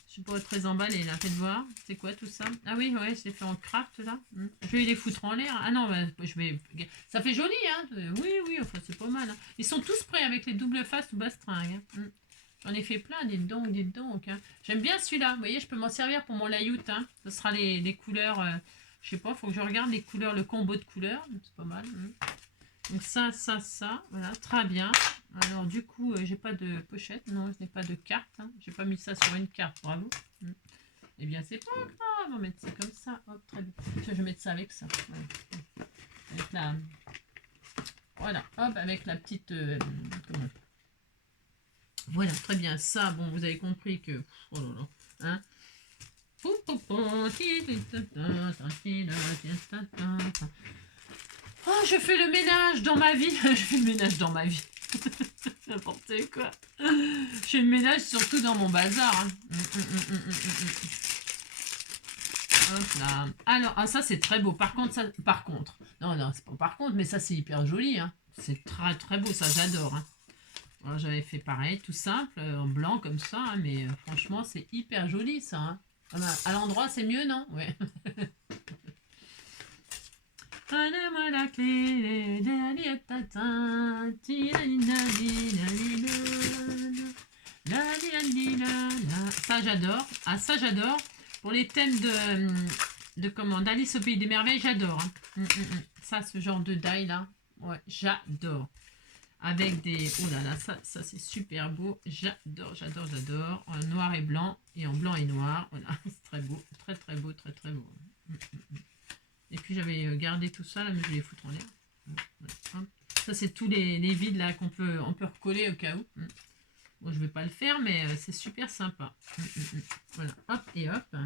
suis pas très emballée là, faites voir. C'est quoi tout ça? Ah oui, ouais, c'est fait en craft là. Je vais les foutre en l'air. Ah non, bah, je vais. Ça fait joli, Oui, enfin c'est pas mal. Ils sont tous prêts avec les doubles faces ou bastringues. J'en ai fait plein, dites donc. J'aime bien celui-là. Vous voyez, je peux m'en servir pour mon layout. Ce sera les couleurs. Je sais pas, faut que je regarde les couleurs, le combo de couleurs. C'est pas mal. Donc ça. Voilà, très bien. Alors du coup, j'ai pas de pochette. Non, je n'ai pas de carte. J'ai pas mis ça sur une carte. Bravo. Eh bien, c'est pas grave. On va mettre ça comme ça. Hop, très bien. Je vais mettre ça avec ça. Voilà. Avec la... Voilà, hop, avec la petite... comment... Voilà, très bien. Ça, bon, vous avez compris que... Oh là là. Oh, je fais le ménage dans ma vie. Je fais le ménage dans ma vie. N'importe quoi. Je fais le ménage surtout dans mon bazar. Hop là. Alors, ça c'est très beau. Par contre, non, c'est pas par contre, mais ça c'est hyper joli. C'est très très beau, ça j'adore. Alors, j'avais fait pareil, tout simple, en blanc comme ça, mais franchement c'est hyper joli ça. À l'endroit c'est mieux, non? Ouais. Donne-moi la clé. Ça j'adore. Ah ça j'adore. Pour les thèmes d'Alice au Pays des Merveilles, j'adore. Ça, ce genre de die là, ouais, j'adore. Avec des... Oh là là, ça c'est super beau. J'adore. En noir et blanc et en blanc et noir. Voilà, c'est très beau. Très très beau. Et puis j'avais gardé tout ça, là, mais je vais les foutre en l'air. Ça c'est tous les vides là on peut recoller au cas où. Bon, je vais pas le faire, mais c'est super sympa. Voilà, hop et hop.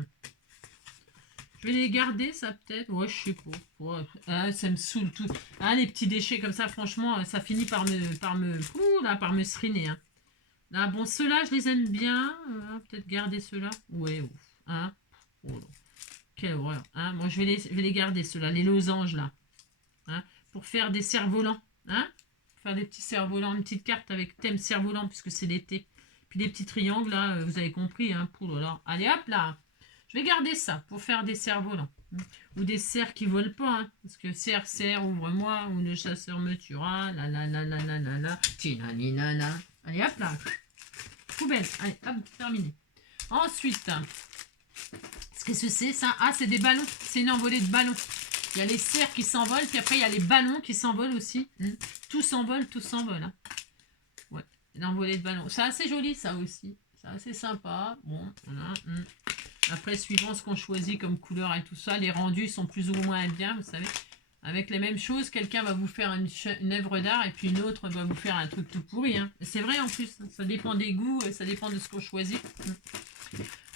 Je vais les garder, ça peut-être. Ouais, je sais pas. Ça me saoule tout. Les petits déchets comme ça, franchement, ça finit par me seriner. Là, bon, ceux-là, je les aime bien. Peut-être garder ceux-là. Ouais, oh, quelle horreur. Moi, je vais les garder, ceux-là, les losanges, là. Pour faire des cerfs-volants. Faire des petits cerfs-volants, une petite carte avec thème cerf-volant, puisque c'est l'été. Puis des petits triangles, là, vous avez compris. Allez, hop, là. Je vais garder ça pour faire des cerfs-volants. Ou des cerfs qui volent pas. Parce que cerf, ouvre-moi, ou le chasseur me tuera. Tinaninana. Allez, hop, là. Poubelle. Allez, hop, terminé. Ensuite... Qu'est-ce que c'est ça? C'est des ballons. C'est une envolée de ballons. Il y a les cerfs qui s'envolent, puis après il y a les ballons qui s'envolent aussi. Tout s'envole, tout s'envole. Hein. Ouais, l'envolée de ballons. C'est assez joli ça aussi. C'est assez sympa. Bon, voilà. Après, suivant ce qu'on choisit comme couleur et tout ça, les rendus sont plus ou moins bien, vous savez. Avec les mêmes choses, quelqu'un va vous faire une œuvre d'art et puis une autre va vous faire un truc tout pourri. Hein. C'est vrai en plus, ça dépend des goûts, ça dépend de ce qu'on choisit.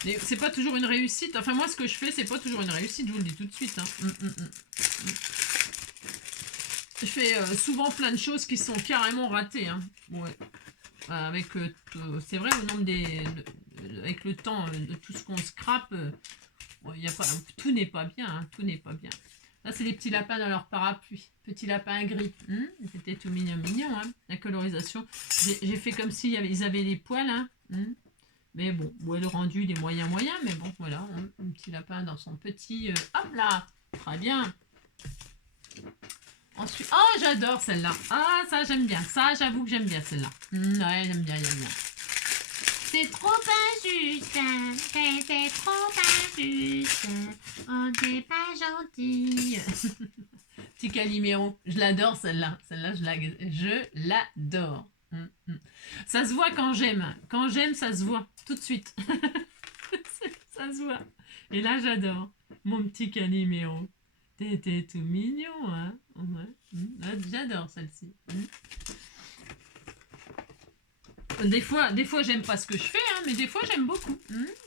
Mais c'est pas toujours une réussite. Enfin, moi, ce que je fais, c'est pas toujours une réussite, je vous le dis tout de suite. Hein. Je fais souvent plein de choses qui sont carrément ratées. Hein. Ouais. Avec, c'est vrai, au nombre avec le temps, de tout ce qu'on scrape, y a pas, tout n'est pas bien. Hein, tout n'est pas bien. Là, c'est les petits lapins dans leur parapluie. Petits lapins gris. C'était tout mignon, mignon. Hein, la colorisation. J'ai fait comme si ils avaient des poils. Hein, mais bon, le rendu, il est moyen. Mais bon, voilà. Hein, un petit lapin dans son petit... hop là. Très bien. Ensuite... Oh, j'adore celle-là. Ah, ça, j'aime bien. Ça, j'avoue que j'aime bien celle-là. Ouais, j'aime bien. C'est trop injuste, c'est trop injuste, on n'est pas gentil. Petit Calimero, je l'adore celle-là. Celle-là, je l'adore. Ça se voit quand j'aime. Quand j'aime, ça se voit tout de suite. Ça se voit. Et là, j'adore. Mon petit Calimero. T'étais tout mignon, hein. Ouais. J'adore celle-ci. Des fois j'aime pas ce que je fais, hein, mais des fois j'aime beaucoup.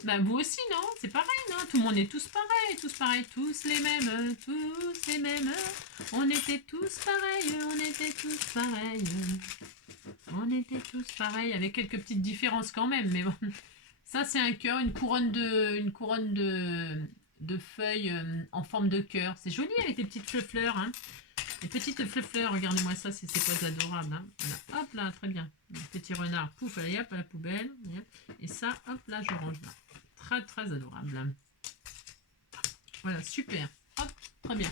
Ben, vous aussi, non? C'est pareil, non? Tout le monde est tous pareils, tous les mêmes. On était tous pareils, avec quelques petites différences quand même, mais bon. Ça, c'est un cœur, une couronne de feuilles en forme de cœur. C'est joli avec des petites fleurs, hein. Les petites fleurs, regardez-moi ça, c'est pas adorable. Hein. Voilà. Hop là, très bien. Le petit renard, pouf, allez hop à la poubelle. Et ça, hop là, je range là. Très, très adorable. Voilà, super. Hop, très bien.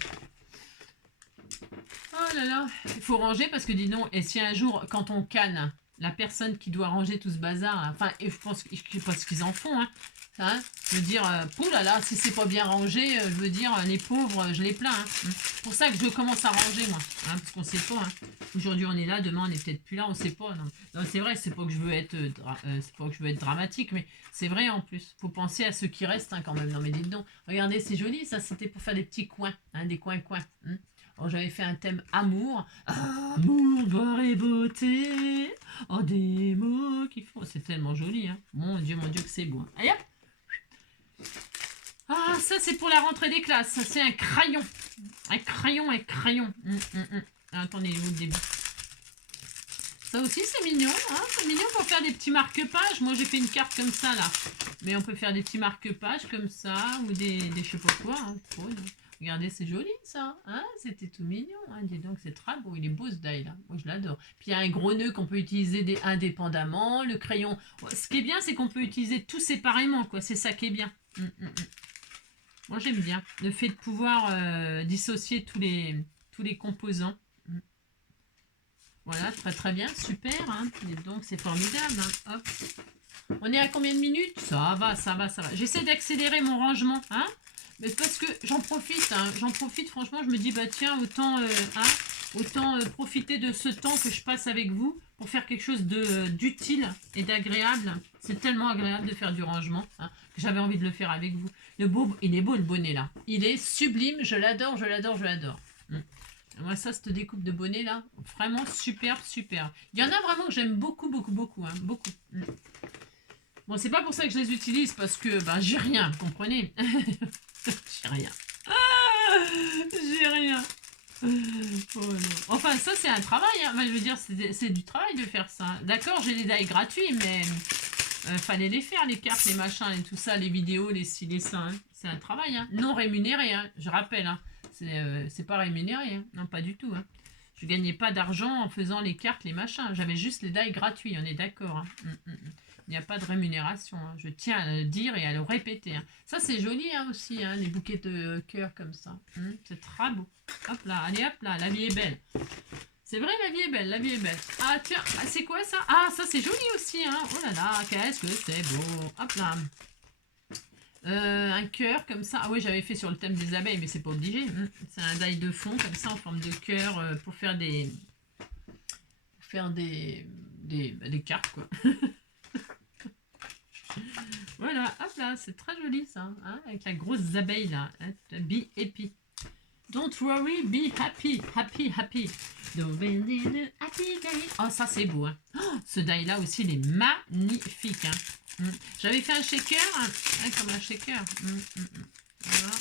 Oh là là, il faut ranger parce que dis donc, et si un jour, quand on canne, la personne qui doit ranger tout ce bazar, enfin, et je sais pas ce qu'ils en font, hein, je veux dire, poulala, si c'est pas bien rangé, je veux dire, les pauvres, je les plains. Hein. C'est pour ça que je commence à ranger, moi, hein, parce qu'on sait pas. Hein. Aujourd'hui, on est là, demain, on est peut-être plus là, on sait pas. Non, c'est vrai, c'est pas que je veux être, dramatique, mais c'est vrai en plus. Faut penser à ceux qui restent hein, quand même. Non, mais dites donc, regardez, c'est joli, ça, c'était pour faire des petits coins, hein, des coins-coins. Alors, j'avais fait un thème amour. Amour, gloire et beauté. Oh, des mots qui font. C'est tellement joli, hein. Mon Dieu, que c'est beau. Allez hop. Ah, ça, c'est pour la rentrée des classes. C'est un crayon. Un crayon. Attendez, où le début? Ça aussi, c'est mignon. Hein, c'est mignon pour faire des petits marque-pages. Moi, j'ai fait une carte comme ça, là. Mais on peut faire des petits marque-pages comme ça. Ou des je sais pas quoi. Hein, trop, regardez, c'est joli ça, hein, c'était tout mignon, hein. Dis donc, c'est très beau, il est beau ce die là, moi je l'adore. Puis il y a un gros nœud qu'on peut utiliser indépendamment, le crayon, ce qui est bien c'est qu'on peut utiliser tout séparément, quoi, c'est ça qui est bien. Moi j'aime bien, le fait de pouvoir dissocier tous les composants. Voilà, très très bien, super, hein. Et donc c'est formidable, hein. Hop. On est à combien de minutes? Ça va. J'essaie d'accélérer mon rangement, hein. Mais parce que j'en profite, franchement, je me dis, bah tiens, autant profiter de ce temps que je passe avec vous pour faire quelque chose d'utile et d'agréable. C'est tellement agréable de faire du rangement, hein, que j'avais envie de le faire avec vous. Il est beau le bonnet là. Il est sublime, je l'adore. Moi, ça, cette découpe de bonnet là, vraiment superbe. Il y en a vraiment que j'aime beaucoup, hein, beaucoup. Bon, c'est pas pour ça que je les utilise, parce que ben, j'ai rien, vous comprenez? J'ai rien. J'ai rien. Oh non. Enfin, ça, c'est un travail. Hein. Enfin, je veux dire, c'est du travail de faire ça. D'accord, j'ai les die gratuits, mais fallait les faire, les cartes, les machins, et tout ça, les vidéos, les ci, les ça. Hein. C'est un travail. Hein. Non rémunéré, hein. Je rappelle. Hein. C'est pas rémunéré. Hein. Non, pas du tout. Hein. Je gagnais pas d'argent en faisant les cartes, les machins. J'avais juste les die gratuits, on est d'accord. Hein. Il n'y a pas de rémunération, hein. Je tiens à le dire et à le répéter. Hein. Ça, c'est joli hein, aussi, hein, les bouquets de cœur comme ça. C'est très beau. Hop là, allez hop là, la vie est belle. C'est vrai, la vie est belle. Ah tiens, c'est quoi ça? Ah, ça c'est joli aussi. Hein. Oh là là, qu'est-ce que c'est beau. Hop là. Un cœur comme ça. Ah oui, j'avais fait sur le thème des abeilles, mais c'est pas obligé. C'est un die de fond comme ça en forme de cœur pour faire des cartes quoi. Voilà, hop là, c'est très joli ça, hein, avec la grosse abeille là, hein, be happy. Don't worry, be happy, happy, happy. Don't be happy day. Oh, ça c'est beau. Hein. Oh, ce die là aussi, il est magnifique. Hein. J'avais fait un shaker, hein, comme un shaker. Voilà.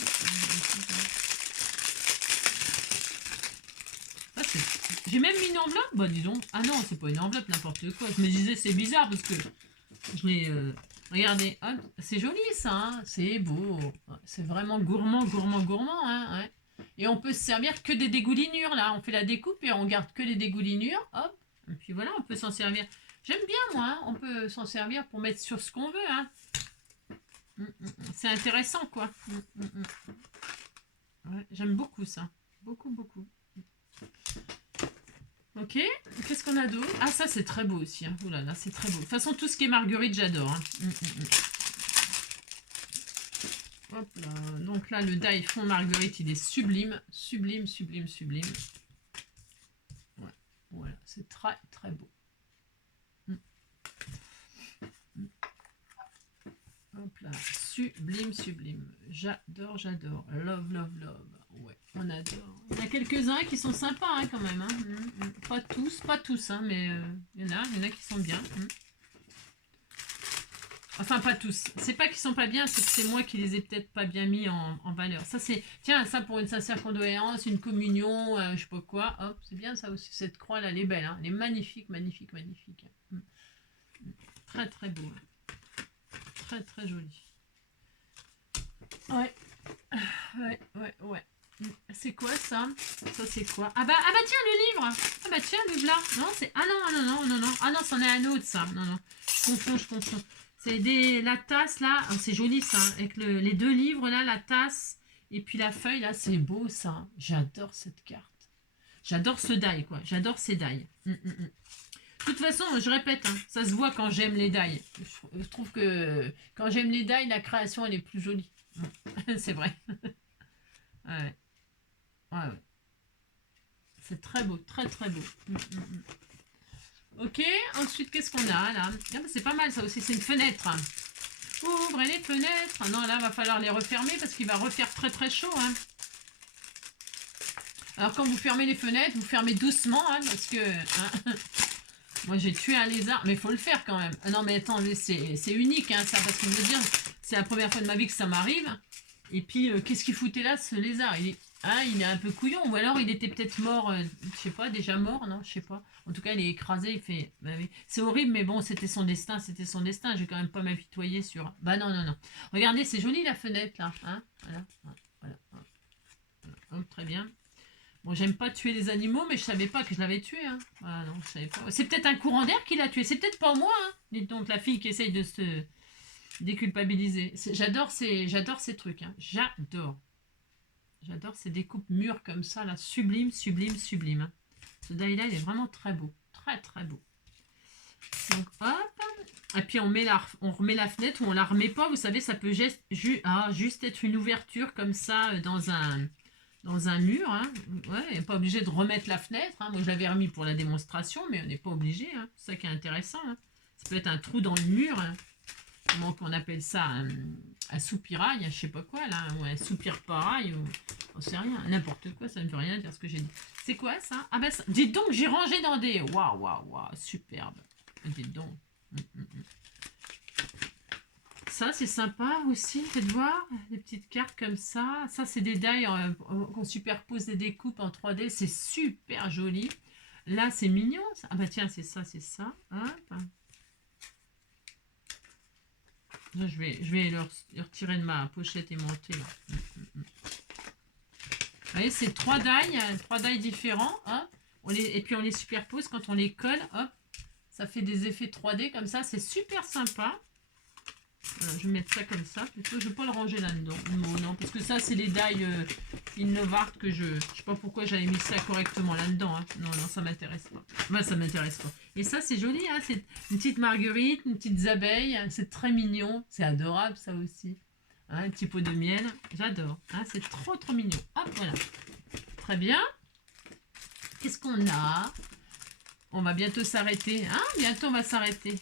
J'ai même mis une enveloppe. Bah dis donc. Ah non, c'est pas une enveloppe, n'importe quoi. Je me disais, c'est bizarre parce que je l'ai... Regardez, c'est joli ça, hein, c'est beau. C'est vraiment gourmand, gourmand, gourmand. Hein, ouais. Et on peut se servir que des dégoulinures là. On fait la découpe et on garde que les dégoulinures. Hop. Et puis voilà, on peut s'en servir. J'aime bien moi, hein, on peut s'en servir pour mettre sur ce qu'on veut. Hein. C'est intéressant quoi. Ouais, j'aime beaucoup ça. Beaucoup, beaucoup. Ok, qu'est-ce qu'on a d'autre? Ah, ça, c'est très beau aussi. Hein. Ouh là là, c'est très beau. De toute façon, tout ce qui est marguerite, j'adore. Hein. Hop là. Donc là, le die fond marguerite, il est sublime. Sublime, sublime, sublime. Ouais. Voilà, c'est très, très beau. Hop là, sublime, sublime. J'adore, j'adore. Love, love, love. Ouais, on adore. Il y en a quelques-uns qui sont sympas hein, quand même. Hein. Pas tous, hein, mais il y en a qui sont bien. Enfin, pas tous. C'est pas qu'ils sont pas bien, c'est que c'est moi qui les ai peut-être pas bien mis en valeur. Ça, c'est... Tiens, ça pour une sincère condoléance, une communion, je sais pas quoi. Hop, c'est bien ça aussi. Cette croix-là, elle est belle. Hein. Elle est magnifique, magnifique, magnifique. Très, très beau. Très, très joli. Ouais. Ouais. C'est quoi ça? Ça c'est quoi? Ah bah tiens le livre. Ah bah tiens le livre là. Non c'est non. Ah non c'en est un autre ça. Non. Je confonds. C'est la tasse là. Oh, c'est joli ça. Avec les deux livres là, la tasse et puis la feuille là, c'est beau ça. J'adore cette carte. J'adore ce die quoi. J'adore ces die. De toute façon, je répète, hein, ça se voit quand j'aime les die. Je trouve que quand j'aime les die, la création elle est plus jolie. C'est vrai. Ouais. C'est très beau, très très beau. Ok, ensuite qu'est-ce qu'on a là? Ah, c'est pas mal ça aussi, c'est une fenêtre. Ouvrez les fenêtres. Non, là, va falloir les refermer parce qu'il va refaire très très chaud. Hein. Alors quand vous fermez les fenêtres, vous fermez doucement hein, parce que... Hein, moi j'ai tué un lézard, mais il faut le faire quand même. Ah, non mais attendez, c'est unique hein, ça, parce que je veux dire, c'est la première fois de ma vie que ça m'arrive. Et puis, qu'est-ce qu'il foutait là, ce lézard? Il est un peu couillon, ou alors il était peut-être mort, je sais pas, déjà mort, non, je sais pas. En tout cas, il est écrasé, il fait... Bah, oui. C'est horrible, mais bon, c'était son destin. Je vais quand même pas m'apitoyer sur... Bah non. Regardez, c'est joli la fenêtre, là. Hein voilà. Oh, très bien. Bon, j'aime pas tuer les animaux, mais je savais pas que je l'avais tué. Hein. Ah non, je savais pas. C'est peut-être un courant d'air qui l'a tué. C'est peut-être pas moi, hein. Dites donc, la fille qui essaye de se déculpabiliser. J'adore ces trucs. Hein. J'adore ces découpes mûres comme ça, là. Sublime, sublime, sublime. Hein. Ce die-là, il est vraiment très beau. Très, très beau. Donc, hop. Et puis, on remet la fenêtre ou on la remet pas. Vous savez, ça peut juste être une ouverture comme ça dans un mur. Hein. Ouais, on n'est pas obligé de remettre la fenêtre. Hein. Moi, je l'avais remis pour la démonstration, mais on n'est pas obligé. Hein. C'est ça qui est intéressant. Hein. Ça peut être un trou dans le mur. Hein. Comment on appelle ça? Un soupirail, je sais pas quoi, là. Ou un soupir-parail, ou... On sait rien. N'importe quoi, ça ne veut rien dire ce que j'ai dit. C'est quoi, ça? Ah ben, dites donc, j'ai rangé dans des... Waouh, superbe. Dites donc. Ça, c'est sympa aussi, faites voir, des petites cartes comme ça. Ça, c'est des die, on superpose des découpes en 3D, c'est super joli. Là, c'est mignon. Ça. Ah bah tiens, c'est ça. Hop. Là, je vais le retirer de ma pochette aimantée. Là. Vous voyez, c'est 3 die différents. Hein. Et puis, on les superpose quand on les colle. Hop, ça fait des effets 3D comme ça. C'est super sympa. Voilà, je vais mettre ça comme ça. Plutôt, je ne vais pas le ranger là-dedans. Non, parce que ça, c'est les die Innovart que je... Je sais pas pourquoi j'avais mis ça correctement là-dedans. Hein. Non, ça m'intéresse pas. Moi, ça m'intéresse pas. Et ça, c'est joli. Hein. C'est une petite marguerite, une petite abeille. C'est très mignon. C'est adorable, ça aussi. Un petit pot de miel. J'adore. Hein, c'est trop trop mignon. Hop, voilà. Très bien. Qu'est-ce qu'on a? On va bientôt s'arrêter. Hein, bientôt on va s'arrêter.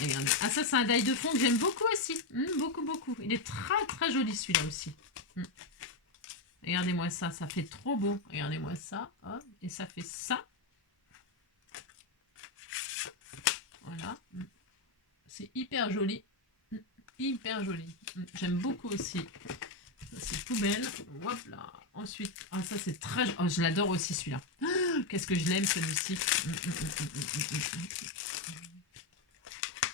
Regardez. Ah, ça c'est un die de fond que j'aime beaucoup aussi. Beaucoup, beaucoup. Il est très très joli celui-là aussi. Regardez-moi ça, ça fait trop beau. Regardez-moi ça. Hop, et ça fait ça. Voilà. C'est hyper joli. Hyper joli. J'aime beaucoup aussi. C'est tout belle. Hop là. Ensuite, ah, ça c'est très... Oh, je l'adore aussi celui-là. Qu'est-ce que je l'aime celui-ci.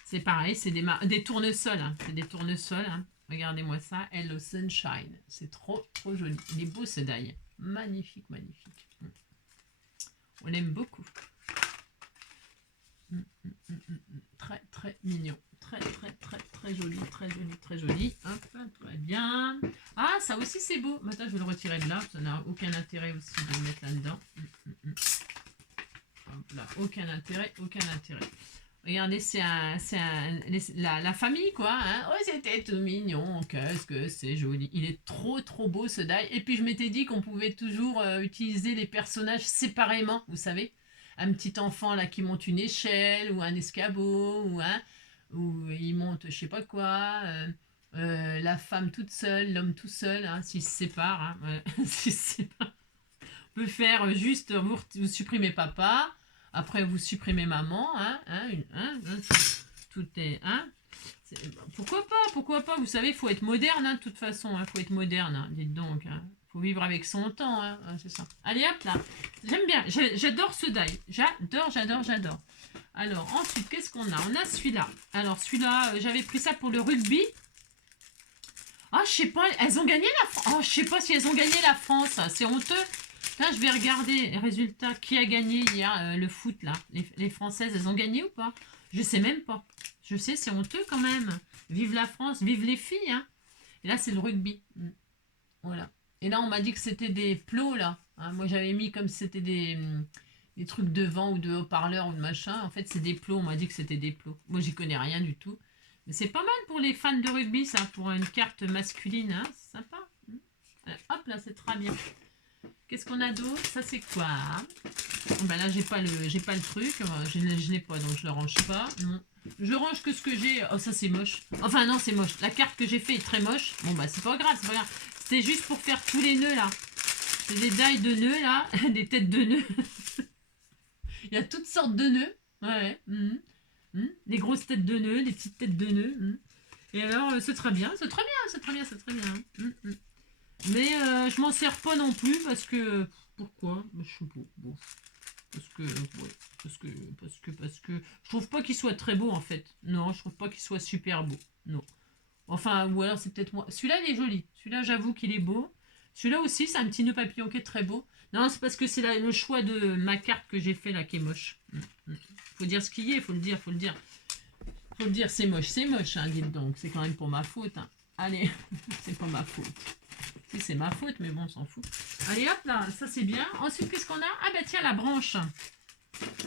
C'est pareil, c'est des tournesols. Hein. C'est des tournesols. Hein. Regardez-moi ça. Hello Sunshine. C'est trop, trop joli. Il est beau ce die. Magnifique, magnifique. On l'aime beaucoup. Très, très mignon. Très, très, très, très joli. Très joli, très joli. Hop, très bien. Ah, ça aussi c'est beau. Attends, je vais le retirer de là. Ça n'a aucun intérêt aussi de le mettre là-dedans. Hop là, aucun intérêt, aucun intérêt. Regardez, c'est la famille, quoi. Hein. Oh, c'était tout mignon. Qu'est-ce que c'est joli. Il est trop, trop beau, ce die. Et puis, je m'étais dit qu'on pouvait toujours utiliser les personnages séparément, vous savez. Un petit enfant, là, qui monte une échelle, ou un escabeau, ou il monte je sais pas quoi. La femme toute seule, l'homme tout seul, hein, s'ils se séparent. Hein, ouais. S'ils se séparent. On peut faire juste, vous supprimez papa. Après, vous supprimez maman, tout est, pourquoi pas, vous savez, il faut être moderne, hein, de toute façon, il faut être moderne, hein, dites donc, faut vivre avec son temps, c'est ça. Allez, hop là, j'aime bien, j'adore ce die, j'adore. Alors, ensuite, qu'est-ce qu'on a? On a celui-là, alors celui-là, j'avais pris ça pour le rugby. Ah, je sais pas, elles ont gagné la France, oh, je sais pas si elles ont gagné la France, c'est honteux. Là, je vais regarder les résultats. Qui a gagné hier le foot, là? Les Françaises, elles ont gagné ou pas? Je sais même pas. Je sais, c'est honteux quand même. Vive la France, vive les filles. Hein. Et là, c'est le rugby. Voilà. Et là, on m'a dit que c'était des plots, là. Hein, moi, j'avais mis comme si c'était des trucs de vent ou de haut-parleurs ou de machin. En fait, c'est des plots. On m'a dit que c'était des plots. Moi, j'y connais rien du tout. Mais c'est pas mal pour les fans de rugby, ça. Pour une carte masculine. Hein. C'est sympa. Hop, là, c'est très bien. Qu'est-ce qu'on a d'autre? Ça c'est quoi? Ben là j'ai pas le truc, je l'ai pas donc je le range pas. Non. Je range que ce que j'ai. Oh ça c'est moche. Enfin non c'est moche. La carte que j'ai fait est très moche. Bon bah c'est pas grave, C'était juste pour faire tous les nœuds là. C'est des die de nœuds là, des têtes de nœuds. Il y a toutes sortes de nœuds. Ouais. Des grosses têtes de nœuds, des petites têtes de nœuds. Et alors c'est très bien, c'est très bien. Mais je m'en sers pas non plus parce que... Pourquoi? Je sais pas. Bon. Parce que je trouve pas qu'il soit très beau en fait. Non, je trouve pas qu'il soit super beau. Non. Enfin, ou alors c'est peut-être moi. Celui-là, il est joli. Celui-là, j'avoue qu'il est beau. Celui-là aussi, c'est un petit nœud papillon qui est très beau. Non, c'est parce que c'est le choix de ma carte que j'ai fait là qui est moche. Faut dire ce qu'il y est, faut le dire. Faut le dire, c'est moche, hein, dites donc. C'est quand même pour ma faute. Hein. Allez, c'est pas ma faute. Si, c'est ma faute, mais bon, on s'en fout. Allez, hop, là, ça c'est bien. Ensuite, qu'est-ce qu'on a? Ah, bah tiens, la branche.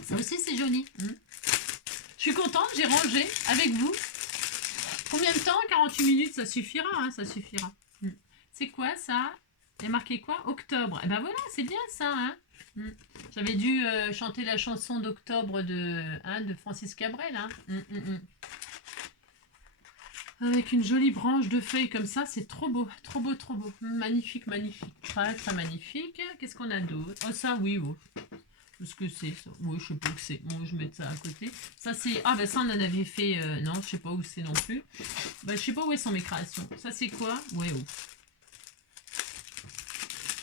Ça aussi, c'est joli. Je suis contente, j'ai rangé avec vous. Combien de temps? 48 minutes, ça suffira, hein, ça suffira. C'est quoi, ça? Il y a marqué quoi? Octobre. Eh ben voilà, c'est bien ça, hein. J'avais dû chanter la chanson d'octobre de Francis Cabrel, hein. Avec une jolie branche de feuilles comme ça, c'est trop beau. Magnifique. Très, très magnifique. Qu'est-ce qu'on a d'autre? Oh, ça, oui, oh. Qu'est-ce que c'est, ça? Oui, je sais pas où c'est. Bon, je vais mettre ça à côté. Ça, c'est... Ah, ben ça, on en avait fait... Non, je sais pas où c'est non plus. Ben, je sais pas où sont mes créations. Ça, c'est quoi? Ouais, oh.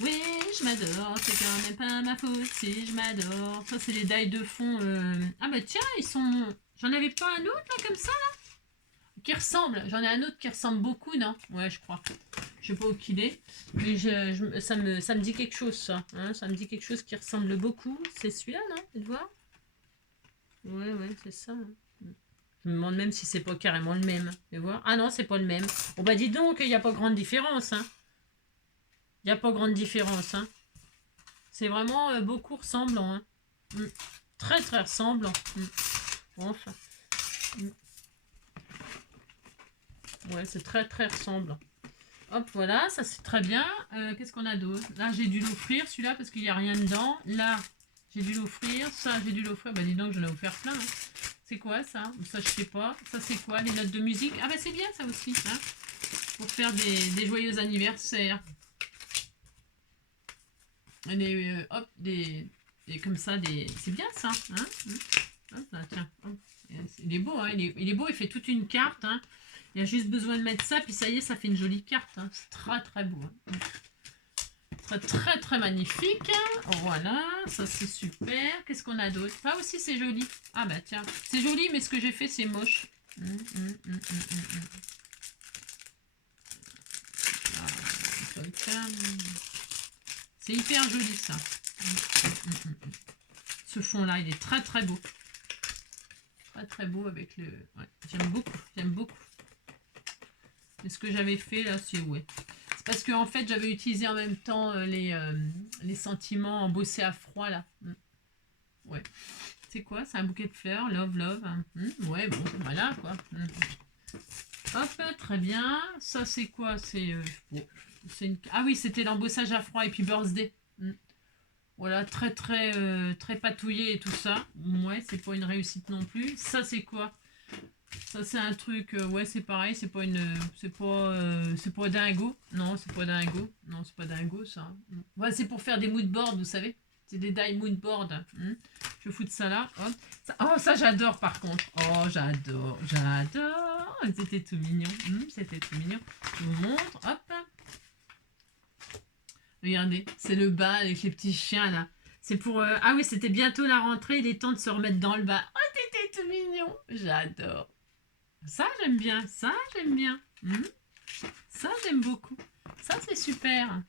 Oui, je m'adore. C'est quand même pas ma faute si je m'adore. Ça, c'est les die de fond. Ah, bah tiens, ils sont... J'en avais pas un autre, là, comme ça, là? Qui ressemble. J'en ai un autre qui ressemble beaucoup, non? Ouais, je crois. Je sais pas où qu'il est. Mais ça me dit quelque chose, ça. Hein, ça me dit quelque chose qui ressemble beaucoup. C'est celui-là, non? Tu vois? Ouais, c'est ça. Hein. Je me demande même si c'est pas carrément le même. Tu vois? Ah non, c'est pas le même. Bon, bah dis donc, il n'y a pas grande différence. Hein. Il n'y a pas grande différence. Hein. C'est vraiment beaucoup ressemblant. Hein. Très, très ressemblant. Enfin. Ouais, c'est très ressemblant. Hop, voilà, ça c'est très bien. Qu'est-ce qu'on a d'autre? Là, j'ai dû l'offrir, celui-là, parce qu'il n'y a rien dedans. Là, j'ai dû l'offrir. Ça, j'ai dû l'offrir. Bah, dis donc, j'en ai offert plein. Hein. C'est quoi, ça? Ça, je sais pas. Ça, c'est quoi? Les notes de musique? Ah, bah, c'est bien, ça aussi. Hein, pour faire des joyeux anniversaires. Hop, comme ça, c'est bien, ça. Hein, hop, là, tiens. Hop. Il est beau, hein. Il est beau, il fait toute une carte, hein. Il y a juste besoin de mettre ça, puis ça y est, ça fait une jolie carte. Hein. C'est très beau. Hein. Très magnifique. Voilà, ça c'est super. Qu'est-ce qu'on a d'autre? Ah aussi c'est joli. Ah bah tiens, c'est joli, mais ce que j'ai fait c'est moche. C'est hyper joli ça. Ce fond là, il est très beau. Très beau avec le... Ouais, j'aime beaucoup. Et ce que j'avais fait là, c'est ouais. C'est parce que en fait, j'avais utilisé en même temps les sentiments embossés à froid là. Ouais. C'est quoi? C'est un bouquet de fleurs, love. Hein. Ouais, bon, voilà quoi. Hop, très bien. Ça c'est quoi? C'est Ah oui, c'était l'embossage à froid et puis birthday. Voilà, très patouillé et tout ça. Ouais, c'est pas une réussite non plus. Ça c'est quoi? Ça c'est un truc, ouais c'est pareil, c'est pas dingo. Non, c'est pas dingo. Non, c'est pas dingo ça. Ouais, c'est pour faire des moodboards, vous savez. C'est des die moodboards. Je fous de ça là. Hop. Ça j'adore par contre. Oh, j'adore. C'était tout mignon. C'était tout mignon. Je vous montre. Hop. Regardez, c'est le bas avec les petits chiens là. C'est pour... Ah oui, c'était bientôt la rentrée, il est temps de se remettre dans le bas. Oh, t'étais tout mignon. J'adore. Ça, j'aime bien. Ça, j'aime beaucoup. Ça, c'est super.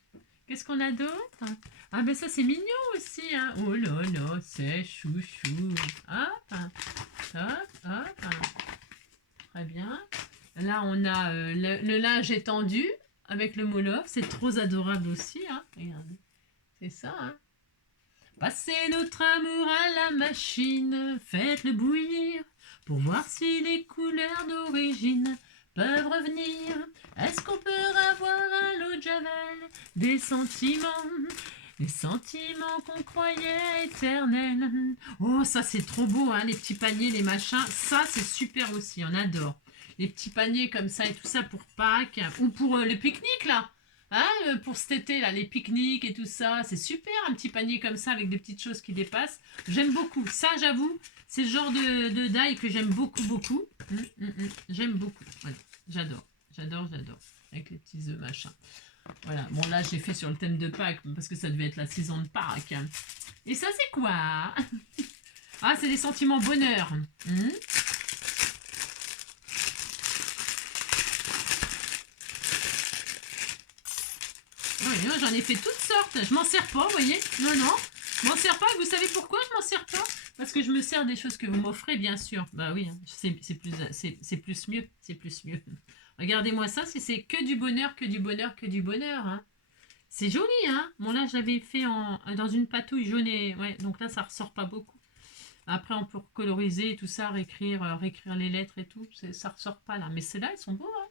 Qu'est-ce qu'on a d'autre? Ah ben ça, c'est mignon aussi. Hein. Oh là là, c'est chouchou. Hop. Très bien. Là, on a le linge étendu avec le mot love. C'est trop adorable aussi. Hein. Regardez. C'est ça. Hein. Passez notre amour à la machine. Faites-le bouillir pour voir si les couleurs d'origine peuvent revenir. Est-ce qu'on peut avoir à l'eau de Javel des sentiments qu'on croyait éternels? Oh, ça c'est trop beau, hein, les petits paniers, les machins. Ça c'est super aussi, on adore. Les petits paniers comme ça et tout ça pour Pâques ou pour le pique-nique là. Hein, pour cet été là, les pique-niques et tout ça, c'est super un petit panier comme ça avec des petites choses qui dépassent. J'aime beaucoup. Ça, j'avoue, c'est le genre de die que j'aime beaucoup. J'aime beaucoup. Voilà. J'adore. Avec les petits œufs machin. Voilà. Bon là, j'ai fait sur le thème de Pâques parce que ça devait être la saison de Pâques. Et ça, c'est quoi? Ah, c'est des sentiments bonheur. Oui, j'en ai fait toutes sortes. Je m'en sers pas, vous voyez? Non. Je m'en sers pas. Vous savez pourquoi je m'en sers pas? Parce que je me sers des choses que vous m'offrez, bien sûr. Bah oui, c'est plus mieux. Regardez-moi ça, si c'est que du bonheur. Hein. C'est joli, hein? Bon, là, je l'avais fait dans une patouille jaune et... Ouais, donc là, ça ressort pas beaucoup. Après, on peut coloriser tout ça, réécrire les lettres et tout. Ça ressort pas, là. Mais ceux-là, ils sont beaux, hein?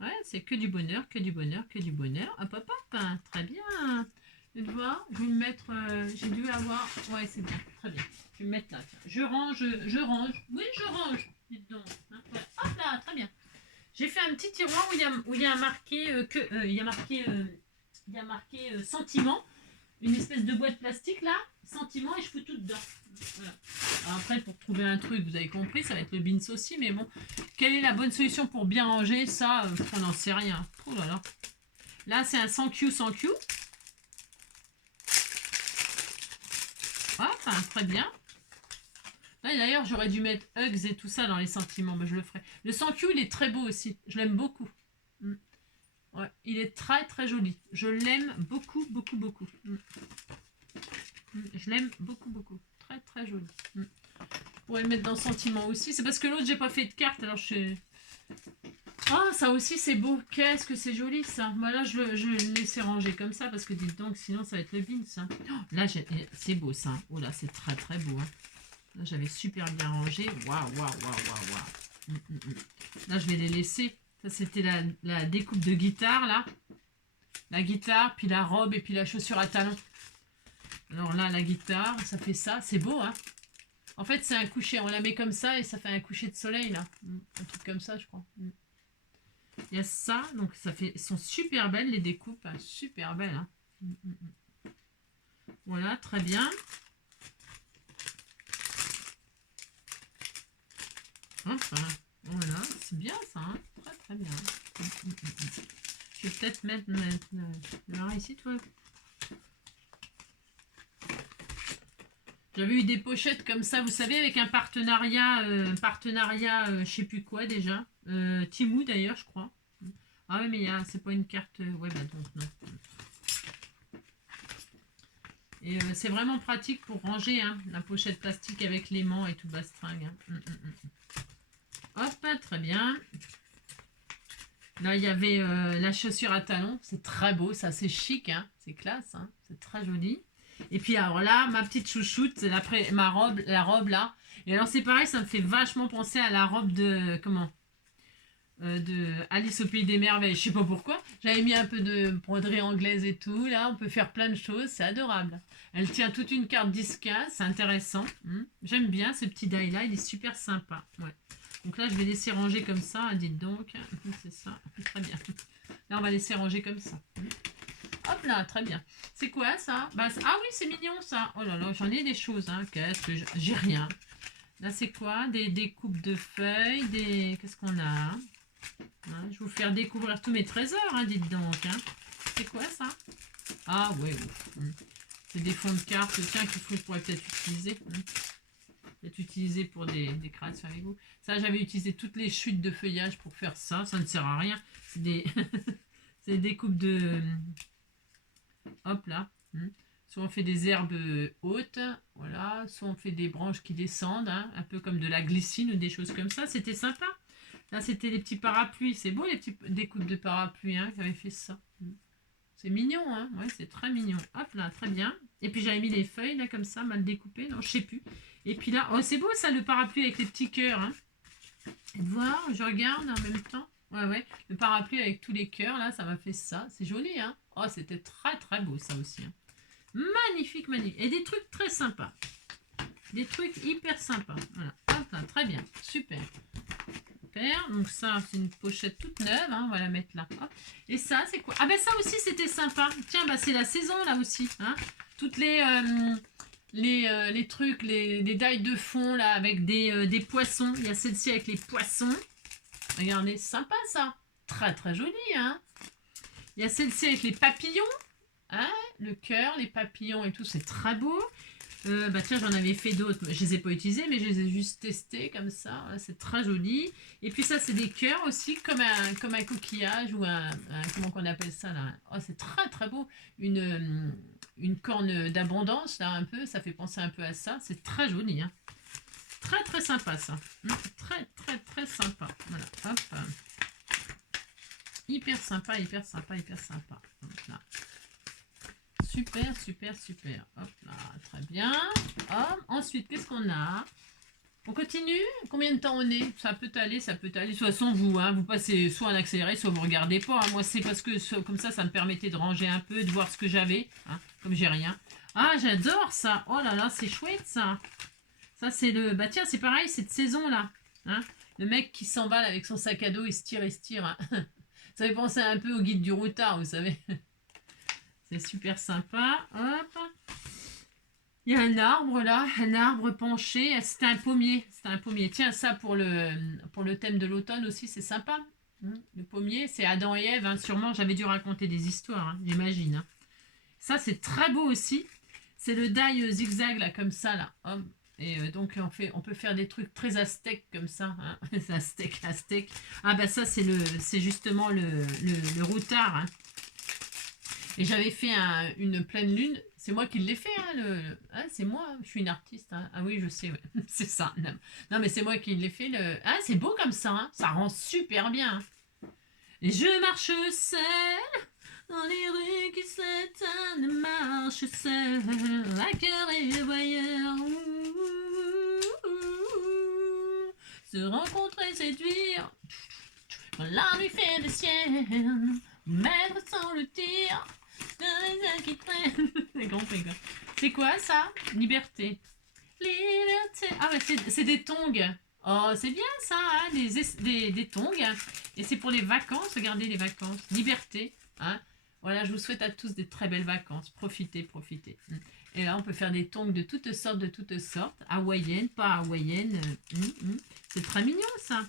Ouais, c'est que du bonheur. Hop, hein, très bien. Je vais le mettre, j'ai dû avoir... Ouais, c'est bien, très bien. Je vais le mettre là, tiens. Je range. Oui, je range. Dites donc. Hein, ouais. Hop là, très bien. J'ai fait un petit tiroir où il y a marqué sentiment. Une espèce de boîte plastique là, sentiment, et je fous tout dedans. Voilà. Alors après, pour trouver un truc, vous avez compris, ça va être le bins aussi, mais bon, quelle est la bonne solution pour bien ranger ça? On n'en sait rien. Oh là là. Là, c'est un sans Q. Hop, très bien. Là, d'ailleurs, j'aurais dû mettre Hugs et tout ça dans les sentiments, mais je le ferai. Le sans Q, il est très beau aussi. Je l'aime beaucoup. Ouais, il est très joli. Je l'aime beaucoup. Je l'aime beaucoup. Très joli. Je pourrais le mettre dans sentiment aussi. C'est parce que l'autre, j'ai pas fait de carte, alors je... Ah, ça aussi, c'est beau. Qu'est-ce que c'est joli, ça. Moi, là, je vais le laisser ranger comme ça, parce que dites donc, sinon, ça va être le bin, ça. Oh, là, c'est beau, ça. Oh là, c'est très beau. Hein. Là, j'avais super bien rangé. Waouh. Là, je vais les laisser. Ça, c'était la découpe de guitare, là. La guitare, puis la robe, et puis la chaussure à talons. Alors là, la guitare, ça fait ça. C'est beau, hein. En fait, c'est un coucher. On la met comme ça, et ça fait un coucher de soleil, là. Un truc comme ça, je crois. Il y a ça, donc ça fait... Elles sont super belles, les découpes. Hein, super belles, hein. Voilà, très bien. Enfin, voilà, c'est bien ça, hein. Très très bien. Je vais peut-être mettre ici, toi. J'avais eu des pochettes comme ça, vous savez, avec un partenariat, je sais plus quoi déjà. Temu d'ailleurs, je crois. Ah oui, mais c'est pas une carte. Ouais, bah donc non. Et c'est vraiment pratique pour ranger hein, la pochette plastique avec l'aimant et tout bastringue. Hein. Hop, très bien. Là, il y avait la chaussure à talons. C'est très beau, ça, c'est chic. Hein. C'est classe, hein. C'est très joli. Et puis alors là, ma petite chouchoute, c'est la robe là. Et alors c'est pareil, ça me fait vachement penser à la robe de... Comment de Alice au Pays des Merveilles. Je sais pas pourquoi. J'avais mis un peu de broderie anglaise et tout. Là, on peut faire plein de choses. C'est adorable. Elle tient toute une carte disquette. C'est intéressant. J'aime bien ce petit die là. Il est super sympa. Ouais. Donc là, je vais laisser ranger comme ça. Dites donc. C'est ça. Très bien. Là, on va laisser ranger comme ça. Hop là, très bien. C'est quoi ça ah oui, c'est mignon ça. Oh là là, j'en ai des choses. Hein. Qu'est-ce que j'ai rien. Là, c'est quoi des coupes de feuilles. Qu'est-ce qu'on a hein, je vais vous faire découvrir tous mes trésors, hein, dites donc. Hein. C'est quoi ça? Ah ouais, c'est des fonds de cartes, tiens, qu'il pourrait peut-être utiliser. Peut-être utiliser pour des créations avec vous. Ça, j'avais utilisé toutes les chutes de feuillage pour faire ça. Ça ne sert à rien. C'est des, c'est des coupes de... Hop là. Soit on fait des herbes hautes, voilà. Soit on fait des branches qui descendent, hein, un peu comme de la glycine ou des choses comme ça. C'était sympa. Là, c'était les petits parapluies. C'est beau, les petits découpes de parapluies hein, qui avaient fait ça. C'est mignon, hein. Ouais, c'est très mignon. Hop là, très bien. Et puis, j'avais mis les feuilles, là, comme ça, mal découpées. Non, je sais plus. Et puis là, oh, c'est beau, ça, le parapluie avec les petits cœurs. Hein. Et de voir, je regarde en même temps. Ouais, ouais. Le parapluie avec tous les cœurs, là, ça m'a fait ça. C'est joli, hein. Oh, c'était très, très beau, ça aussi. Hein. Magnifique, magnifique. Et des trucs très sympas. Des trucs hyper sympas. Voilà. Hop là, très bien. Super. Donc ça, c'est une pochette toute neuve. Hein, on va la mettre là. Hop. Et ça, c'est quoi? Ah ben ça aussi, c'était sympa. Tiens, bah, c'est la saison là aussi. Hein. Toutes les trucs, les dailles de fond là avec des poissons. Il y a celle-ci avec les poissons. Regardez, sympa ça. Très très joli. Hein. Il y a celle-ci avec les papillons. Hein, le cœur, les papillons et tout. C'est très beau. Bah tiens, j'en avais fait d'autres, je les ai pas utilisés, mais je les ai juste testés comme ça. Voilà, c'est très joli. Et puis ça, c'est des cœurs aussi, comme un coquillage ou comment qu'on appelle ça là. Oh, c'est très très beau. Une corne d'abondance là un peu. Ça fait penser un peu à ça. C'est très joli. Hein. Très très sympa ça. Très très très sympa. Voilà. Hop. Hyper sympa, hyper sympa, hyper sympa. Donc, là. Super, super, super. Hop là, très bien. Hop. Ensuite, qu'est-ce qu'on a? On continue? Combien de temps on est? Ça peut aller, ça peut aller. De toute façon, vous, hein, vous passez soit en accéléré, soit vous regardez pas. Hein. Moi, c'est parce que comme ça me permettait de ranger un peu, de voir ce que j'avais. Hein, comme j'ai rien. Ah, j'adore ça. Oh là là, c'est chouette ça. Ça, c'est le... Bah tiens, c'est pareil, cette saison-là. Hein. Le mec qui s'emballe avec son sac à dos, il se tire. Hein. Ça fait penser un peu au guide du routard, vous savez. C'est super sympa. Hop. Il y a un arbre là, un arbre penché. C'était un pommier. C'était un pommier. Tiens, ça pour le thème de l'automne aussi, c'est sympa. Le pommier, c'est Adam et Ève. Hein. Sûrement, j'avais dû raconter des histoires, hein, j'imagine. Hein. Ça, c'est très beau aussi. C'est le die zigzag là, comme ça là. Hop. Et donc on peut faire des trucs très aztèques comme ça. Hein. aztèque. Ah bah ça, c'est justement le routard. Hein. Et j'avais fait une pleine lune. C'est moi qui l'ai fait. Hein, c'est moi. Je suis une artiste. Hein. Ah oui, je sais. Ouais. C'est ça. Non, mais c'est moi qui l'ai fait. Ah, c'est beau comme ça. Hein. Ça rend super bien. Hein. Et je marche seule dans les rues qui s'éteignent. Marche seule. À cœur et voyeur. Se rencontrer, séduire. La nuit fait des ciels, maître sans le tir, qui traînent. C'est compris quoi. C'est quoi ça? Liberté. Liberté. Ah ouais, c'est des tongs. Oh, c'est bien ça, hein, des tongs. Et c'est pour les vacances, regardez les vacances. Liberté. Hein. Voilà, je vous souhaite à tous des très belles vacances. Profitez, profitez. Et là, on peut faire des tongs de toutes sortes, hawaïennes, pas hawaïennes. C'est très mignon, ça.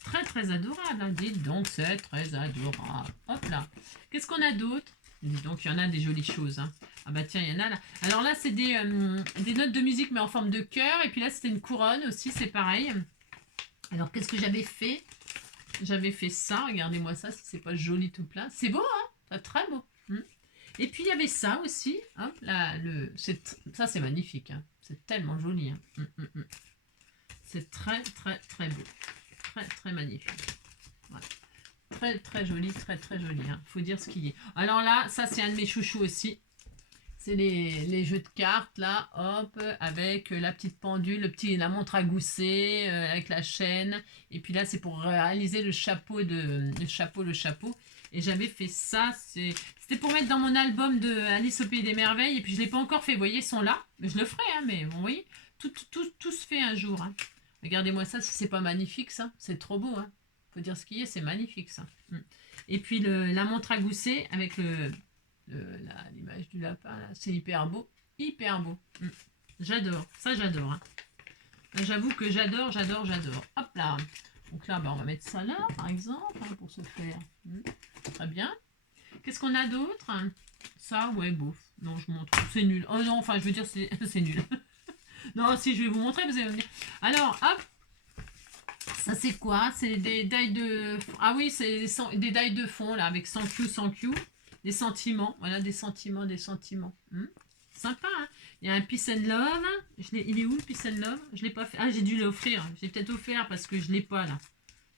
Très, très adorable. Hein. Dites donc, c'est très adorable. Hop là. Qu'est-ce qu'on a d'autre? Dis donc, il y en a des jolies choses. Hein. Ah bah tiens, il y en a là. Alors là, c'est des notes de musique, mais en forme de cœur. Et puis là, c'était une couronne aussi, c'est pareil. Alors, qu'est-ce que j'avais fait? J'avais fait ça. Regardez-moi ça, si c'est pas joli tout plein. C'est beau, hein? Très, très beau. Et puis il y avait ça aussi, hein, là, ça c'est magnifique, hein. C'est tellement joli. Hein. C'est très très très beau, très très magnifique. Ouais. Très très joli, très très joli. Hein. Faut dire ce qu'il y est. Alors là, ça c'est un de mes chouchous aussi. C'est les jeux de cartes là, hop, avec la petite pendule, la montre à gousset, avec la chaîne. Et puis là c'est pour réaliser le chapeau. Et j'avais fait ça, c'était pour mettre dans mon album de Alice au Pays des Merveilles. Et puis je ne l'ai pas encore fait, vous voyez, ils sont là. Mais je le ferai, hein, mais bon, oui, tout se fait un jour. Hein. Regardez-moi ça, si c'est pas magnifique ça, c'est trop beau. Hein. Faut dire ce qu'il y a, c'est magnifique ça. Et puis la montre à gousset avec l'image du lapin, c'est hyper beau. Hyper beau. J'adore, ça j'adore. Hein. J'avoue que j'adore. Hop là. Donc là, bah, on va mettre ça là, par exemple, hein, pour se faire. Très bien. Qu'est-ce qu'on a d'autre? Ça, ouais, bof. Non, je montre. C'est nul. Oh non, enfin, je veux dire, c'est nul. Non, si, je vais vous montrer, vous allez me dire. Alors, hop. Ça, c'est quoi? C'est des die de... Ah oui, c'est des die de fond, là, avec 100 Q. Des sentiments. Voilà, des sentiments. Sympa, hein? Il y a un Peace and Love. Il est où, le Peace and Love? Je ne l'ai pas fait. Ah, j'ai dû l'offrir. J'ai peut-être offert parce que je ne l'ai pas, là.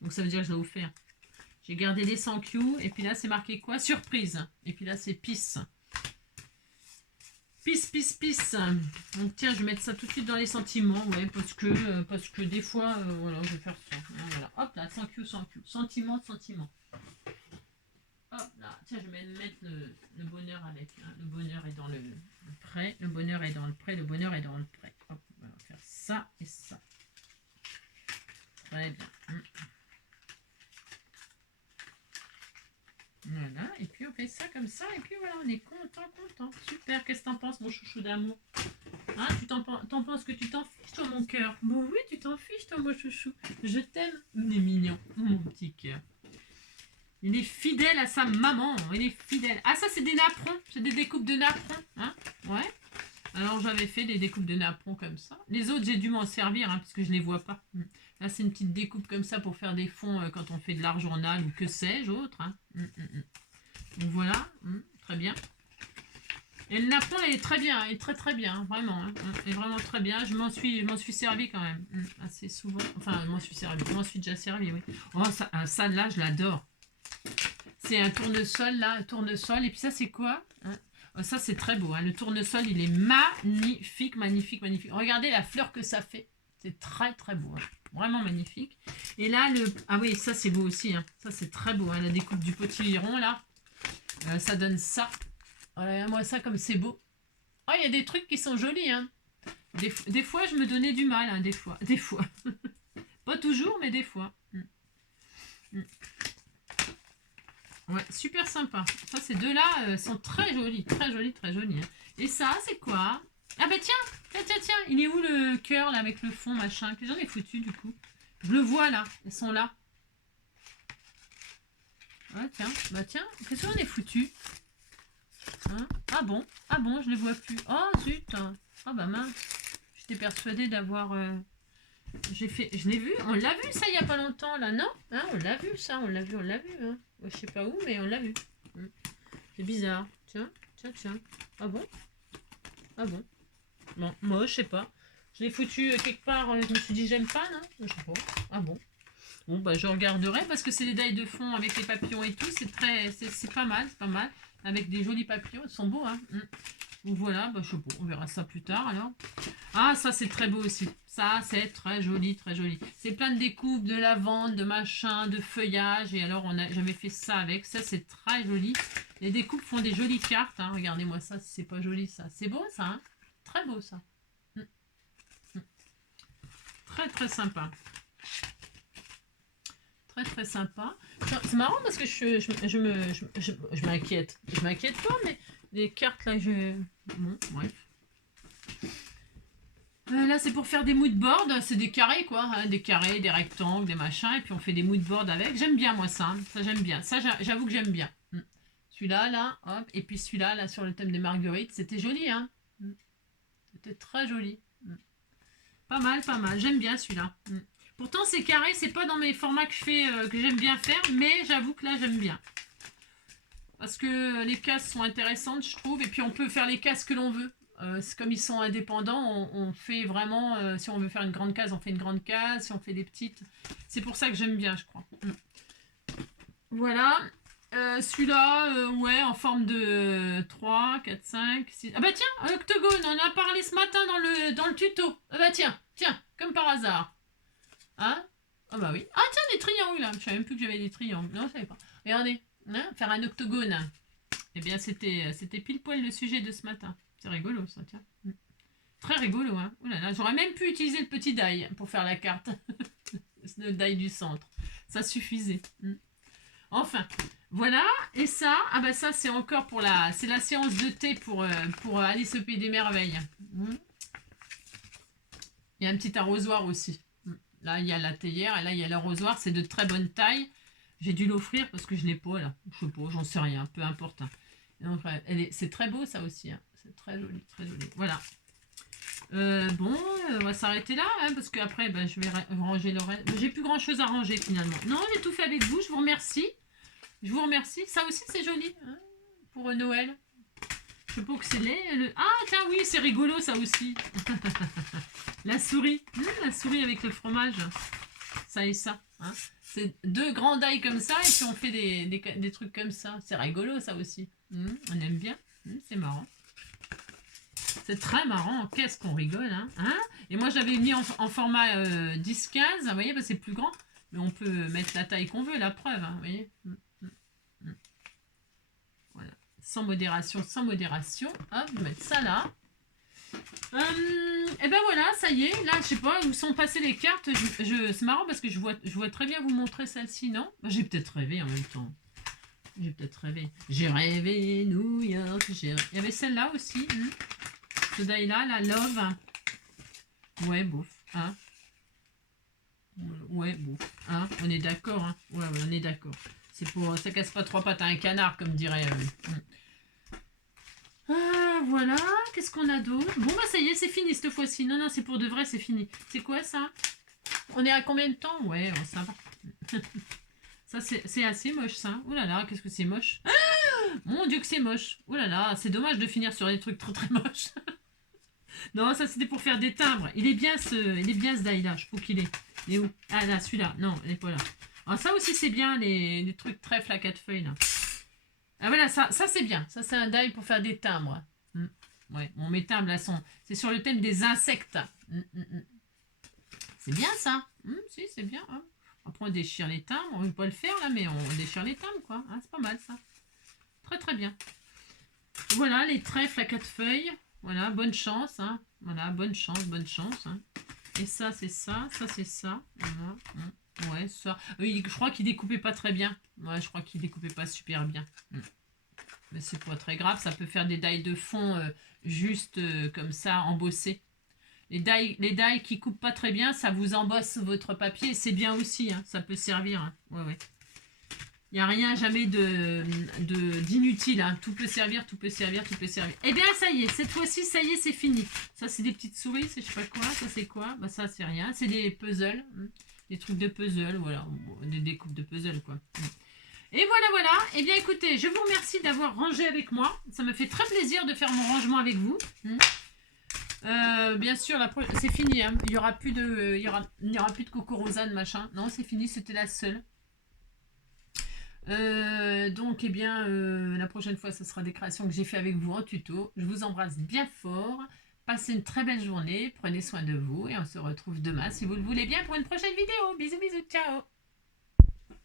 Donc, ça veut dire que je l'ai offert. J'ai gardé les 100 Q. Et puis là, c'est marqué quoi? Surprise. Et puis là, c'est Peace. Peace. Donc, tiens, je vais mettre ça tout de suite dans les sentiments. Ouais, parce que des fois, voilà, je vais faire ça. Voilà. Hop là, 100 Q. Sentiment. Hop là, tiens, je vais mettre le bonheur avec. Hein. Le bonheur est dans le prêt. Le bonheur est dans le prêt. Hop, on va faire ça et ça. Très bien. Voilà, et puis on fait ça comme ça, et puis voilà, on est content. Super, qu'est-ce que t'en penses, mon chouchou d'amour? Hein, t'en penses que tu t'en fiches, toi, mon cœur? Bon, oui, tu t'en fiches, toi, mon chouchou. Je t'aime, il est mignon, mon petit cœur. Il est fidèle à sa maman, il est fidèle. Ah, ça, c'est des napperons, c'est des découpes de napperons, hein? Ouais. Alors, j'avais fait des découpes de napperons comme ça. Les autres, j'ai dû m'en servir, hein, parce que je les vois pas. Là, c'est une petite découpe comme ça pour faire des fonds quand on fait de l'art journal ou que sais-je autre. Hein. Donc voilà, très bien. Et le napperon est très bien, il est très bien, vraiment. Hein. Il est vraiment très bien. Je m'en suis servi quand même assez souvent. Enfin, je m'en suis déjà servi, oui. Oh, ça là, je l'adore. C'est un tournesol là, Et puis ça, c'est quoi? Oh, ça, c'est très beau. Hein. Le tournesol, il est magnifique. Regardez la fleur que ça fait. C'est très beau. Hein. Vraiment magnifique. Et là, ah oui, ça, c'est beau aussi. Hein. Ça, c'est très beau. Hein. La découpe du potiron, là. Ça donne ça. Voilà, moi, ça, comme c'est beau. Oh, il y a des trucs qui sont jolis. Hein. Des fois, je me donnais du mal. Hein, des fois. Pas toujours, mais des fois. Ouais, super sympa. Ça, ces deux-là sont très jolis. Hein. Et ça, c'est quoi? Ah bah tiens, il est où le cœur là avec le fond machin? Que j'en ai foutu du coup. Je le vois là, ils sont là. Ouais, tiens, qu'est-ce qu'on est foutu? Hein? Ah bon, je les vois plus. Oh zut. Ah bah mince. J'étais persuadée d'avoir... Je l'ai vu, on l'a vu ça il y a pas longtemps là, non? Hein, on l'a vu ça, on l'a vu. Hein. Je sais pas où, mais on l'a vu. C'est bizarre. Tiens. Ah bon? Bon, moi je sais pas. Je l'ai foutu quelque part, je me suis dit j'aime pas, non? Je sais pas. Ah bon? Bon bah je regarderai parce que c'est des dailles de fond avec les papillons et tout, c'est pas mal, avec des jolis papillons, ils sont beaux, hein. Donc voilà, bah je sais pas, on verra ça plus tard alors. Ah ça c'est très beau aussi, Ça, c'est très joli, très joli. C'est plein de découpes, de lavande, de machin, de feuillage. Et alors, j'avais fait ça avec. Ça, c'est très joli. Les découpes font des jolies cartes. Hein. Regardez-moi ça, si c'est pas joli, ça. C'est beau, ça. Hein, très beau, ça. Très, très sympa. Très, très sympa. C'est marrant parce que je m'inquiète. Je m'inquiète pas, mais les cartes, là, Bon, bref. Là, c'est pour faire des moodboards. C'est des carrés, quoi. Hein, des carrés, des rectangles, des machins. Et puis, on fait des moodboards avec. J'aime bien, moi, ça. Hein. Ça, j'aime bien. Ça, j'avoue que j'aime bien. Celui-là, là, hop. Et puis, celui-là, là, sur le thème des marguerites. C'était joli, hein. C'était très joli. Pas mal, pas mal. J'aime bien, celui-là. Pourtant, c'est carré. C'est pas dans mes formats que je fais, que j'aime bien faire. Mais j'avoue que là, j'aime bien. Parce que les cases sont intéressantes, je trouve. Et puis, on peut faire les cases que l'on veut. C'est comme ils sont indépendants, on fait vraiment, si on veut faire une grande case, on fait une grande case, si on fait des petites, c'est pour ça que j'aime bien, je crois. Voilà, celui-là, ouais, en forme de 3, 4, 5, 6, ah bah tiens, un octogone, on en a parlé ce matin dans le tuto, ah bah tiens, comme par hasard, hein, ah bah oui, ah tiens, des triangles, là. Je savais même plus que j'avais des triangles, non, je savais pas, regardez, hein, faire un octogone, eh bien c'était pile poil le sujet de ce matin. C'est rigolo, ça, tiens. Très rigolo, hein. Ouh là là, j'aurais même pu utiliser le petit die pour faire la carte. Le die du centre. Ça suffisait. Enfin, voilà. Et ça, ah bah ça, c'est encore pour c'est la séance de thé pour Alice au Pays des Merveilles. Il y a un petit arrosoir aussi. Là, il y a la théière et là, il y a l'arrosoir. C'est de très bonne taille. J'ai dû l'offrir parce que je ne l'ai pas, là. Je sais pas, j'en sais rien. Peu importe. Donc, c'est très beau, ça aussi. Hein. C'est très joli, très joli. Voilà. Bon, on va s'arrêter là, hein, parce qu'après, ben, je vais ranger le reste. J'ai plus grand chose à ranger finalement. Non, j'ai tout fait avec vous, je vous remercie. Je vous remercie. Ça aussi, c'est joli, hein, pour Noël. Je sais pas que c'est Ah, tiens, oui, c'est rigolo, ça aussi. La souris. La souris avec le fromage. Ça et ça. Hein. C'est deux grands dailles comme ça, et puis on fait des trucs comme ça. C'est rigolo, ça aussi. On aime bien. C'est marrant. C'est très marrant. Qu'est-ce qu'on rigole, hein, et moi, j'avais mis en format 10-15. Vous voyez, bah, c'est plus grand. Mais on peut mettre la taille qu'on veut, la preuve. Hein, vous voyez. Voilà. Sans modération, sans modération. Hop, je vais mettre ça là. Et ben voilà, ça y est. Là, je sais pas où sont passées les cartes. C'est marrant parce que je vois très bien vous montrer celle-ci, non? J'ai peut-être rêvé en même temps. J'ai peut-être rêvé. J'ai rêvé New York. Il y avait celle-là aussi. Ce die-là, la Love. Ouais, bouf. Hein. Ouais, bouf. Hein. On est d'accord. Hein. Ouais, on est d'accord. C'est pour... Ça casse pas trois pattes à un canard, comme dirait... voilà. Qu'est-ce qu'on a d'autre? Bon, bah ça y est, c'est fini cette fois-ci. Non, c'est pour de vrai, c'est fini. C'est quoi, ça? On est à combien de temps? Ouais, ça va. Ça, c'est assez moche, ça. Oh là là, qu'est-ce que c'est moche. Ah, mon Dieu que c'est moche. Oh là là, c'est dommage de finir sur des trucs très très moches. Non, ça c'était pour faire des timbres. Il est bien ce die-là. Je trouve qu'il est. Il est où? Ah là, celui-là. Non, il n'est pas là. Ah, ça aussi c'est bien, les trucs trèfles à 4 feuilles là. Ah voilà, ça c'est bien. Ça c'est un die pour faire des timbres. Ouais, bon, mes timbres là c'est sur le thème des insectes. C'est bien ça. Si, c'est bien. Hein. Après on déchire les timbres. On ne veut pas le faire là, mais on déchire les timbres quoi. Hein, c'est pas mal ça. Très très bien. Voilà les trèfles à 4 feuilles. Voilà, bonne chance, hein. Voilà, bonne chance, hein. Et ça, c'est ça, c'est ça. Voilà. Ouais, ça. Oui, je crois qu'il découpait pas très bien. Ouais, je crois qu'il découpait pas super bien. Mais c'est pas très grave, ça peut faire des die de fond juste comme ça, embossés. Les die qui coupent pas très bien, ça vous embosse votre papier, c'est bien aussi, hein. Ça peut servir. Hein. Ouais. Il n'y a rien jamais d'inutile. Hein. Tout peut servir, tout peut servir, tout peut servir. Eh bien, ça y est, cette fois-ci, ça y est, c'est fini. Ça, c'est des petites souris, c'est je sais pas quoi. Ça, c'est quoi? Bah, ça, c'est rien. C'est des puzzles. Des trucs de puzzle, voilà. Des découpes de puzzle, quoi. Et voilà. Eh bien, écoutez, je vous remercie d'avoir rangé avec moi. Ça me fait très plaisir de faire mon rangement avec vous. Bien sûr, c'est fini. Hein. Il n'y aura plus de Coco Rosanne, machin. Non, c'est fini, c'était la seule. Donc, eh bien, la prochaine fois, ce sera des créations que j'ai fait avec vous en tuto. Je vous embrasse bien fort. Passez une très belle journée, prenez soin de vous et on se retrouve demain si vous le voulez bien pour une prochaine vidéo. Bisous, bisous, ciao.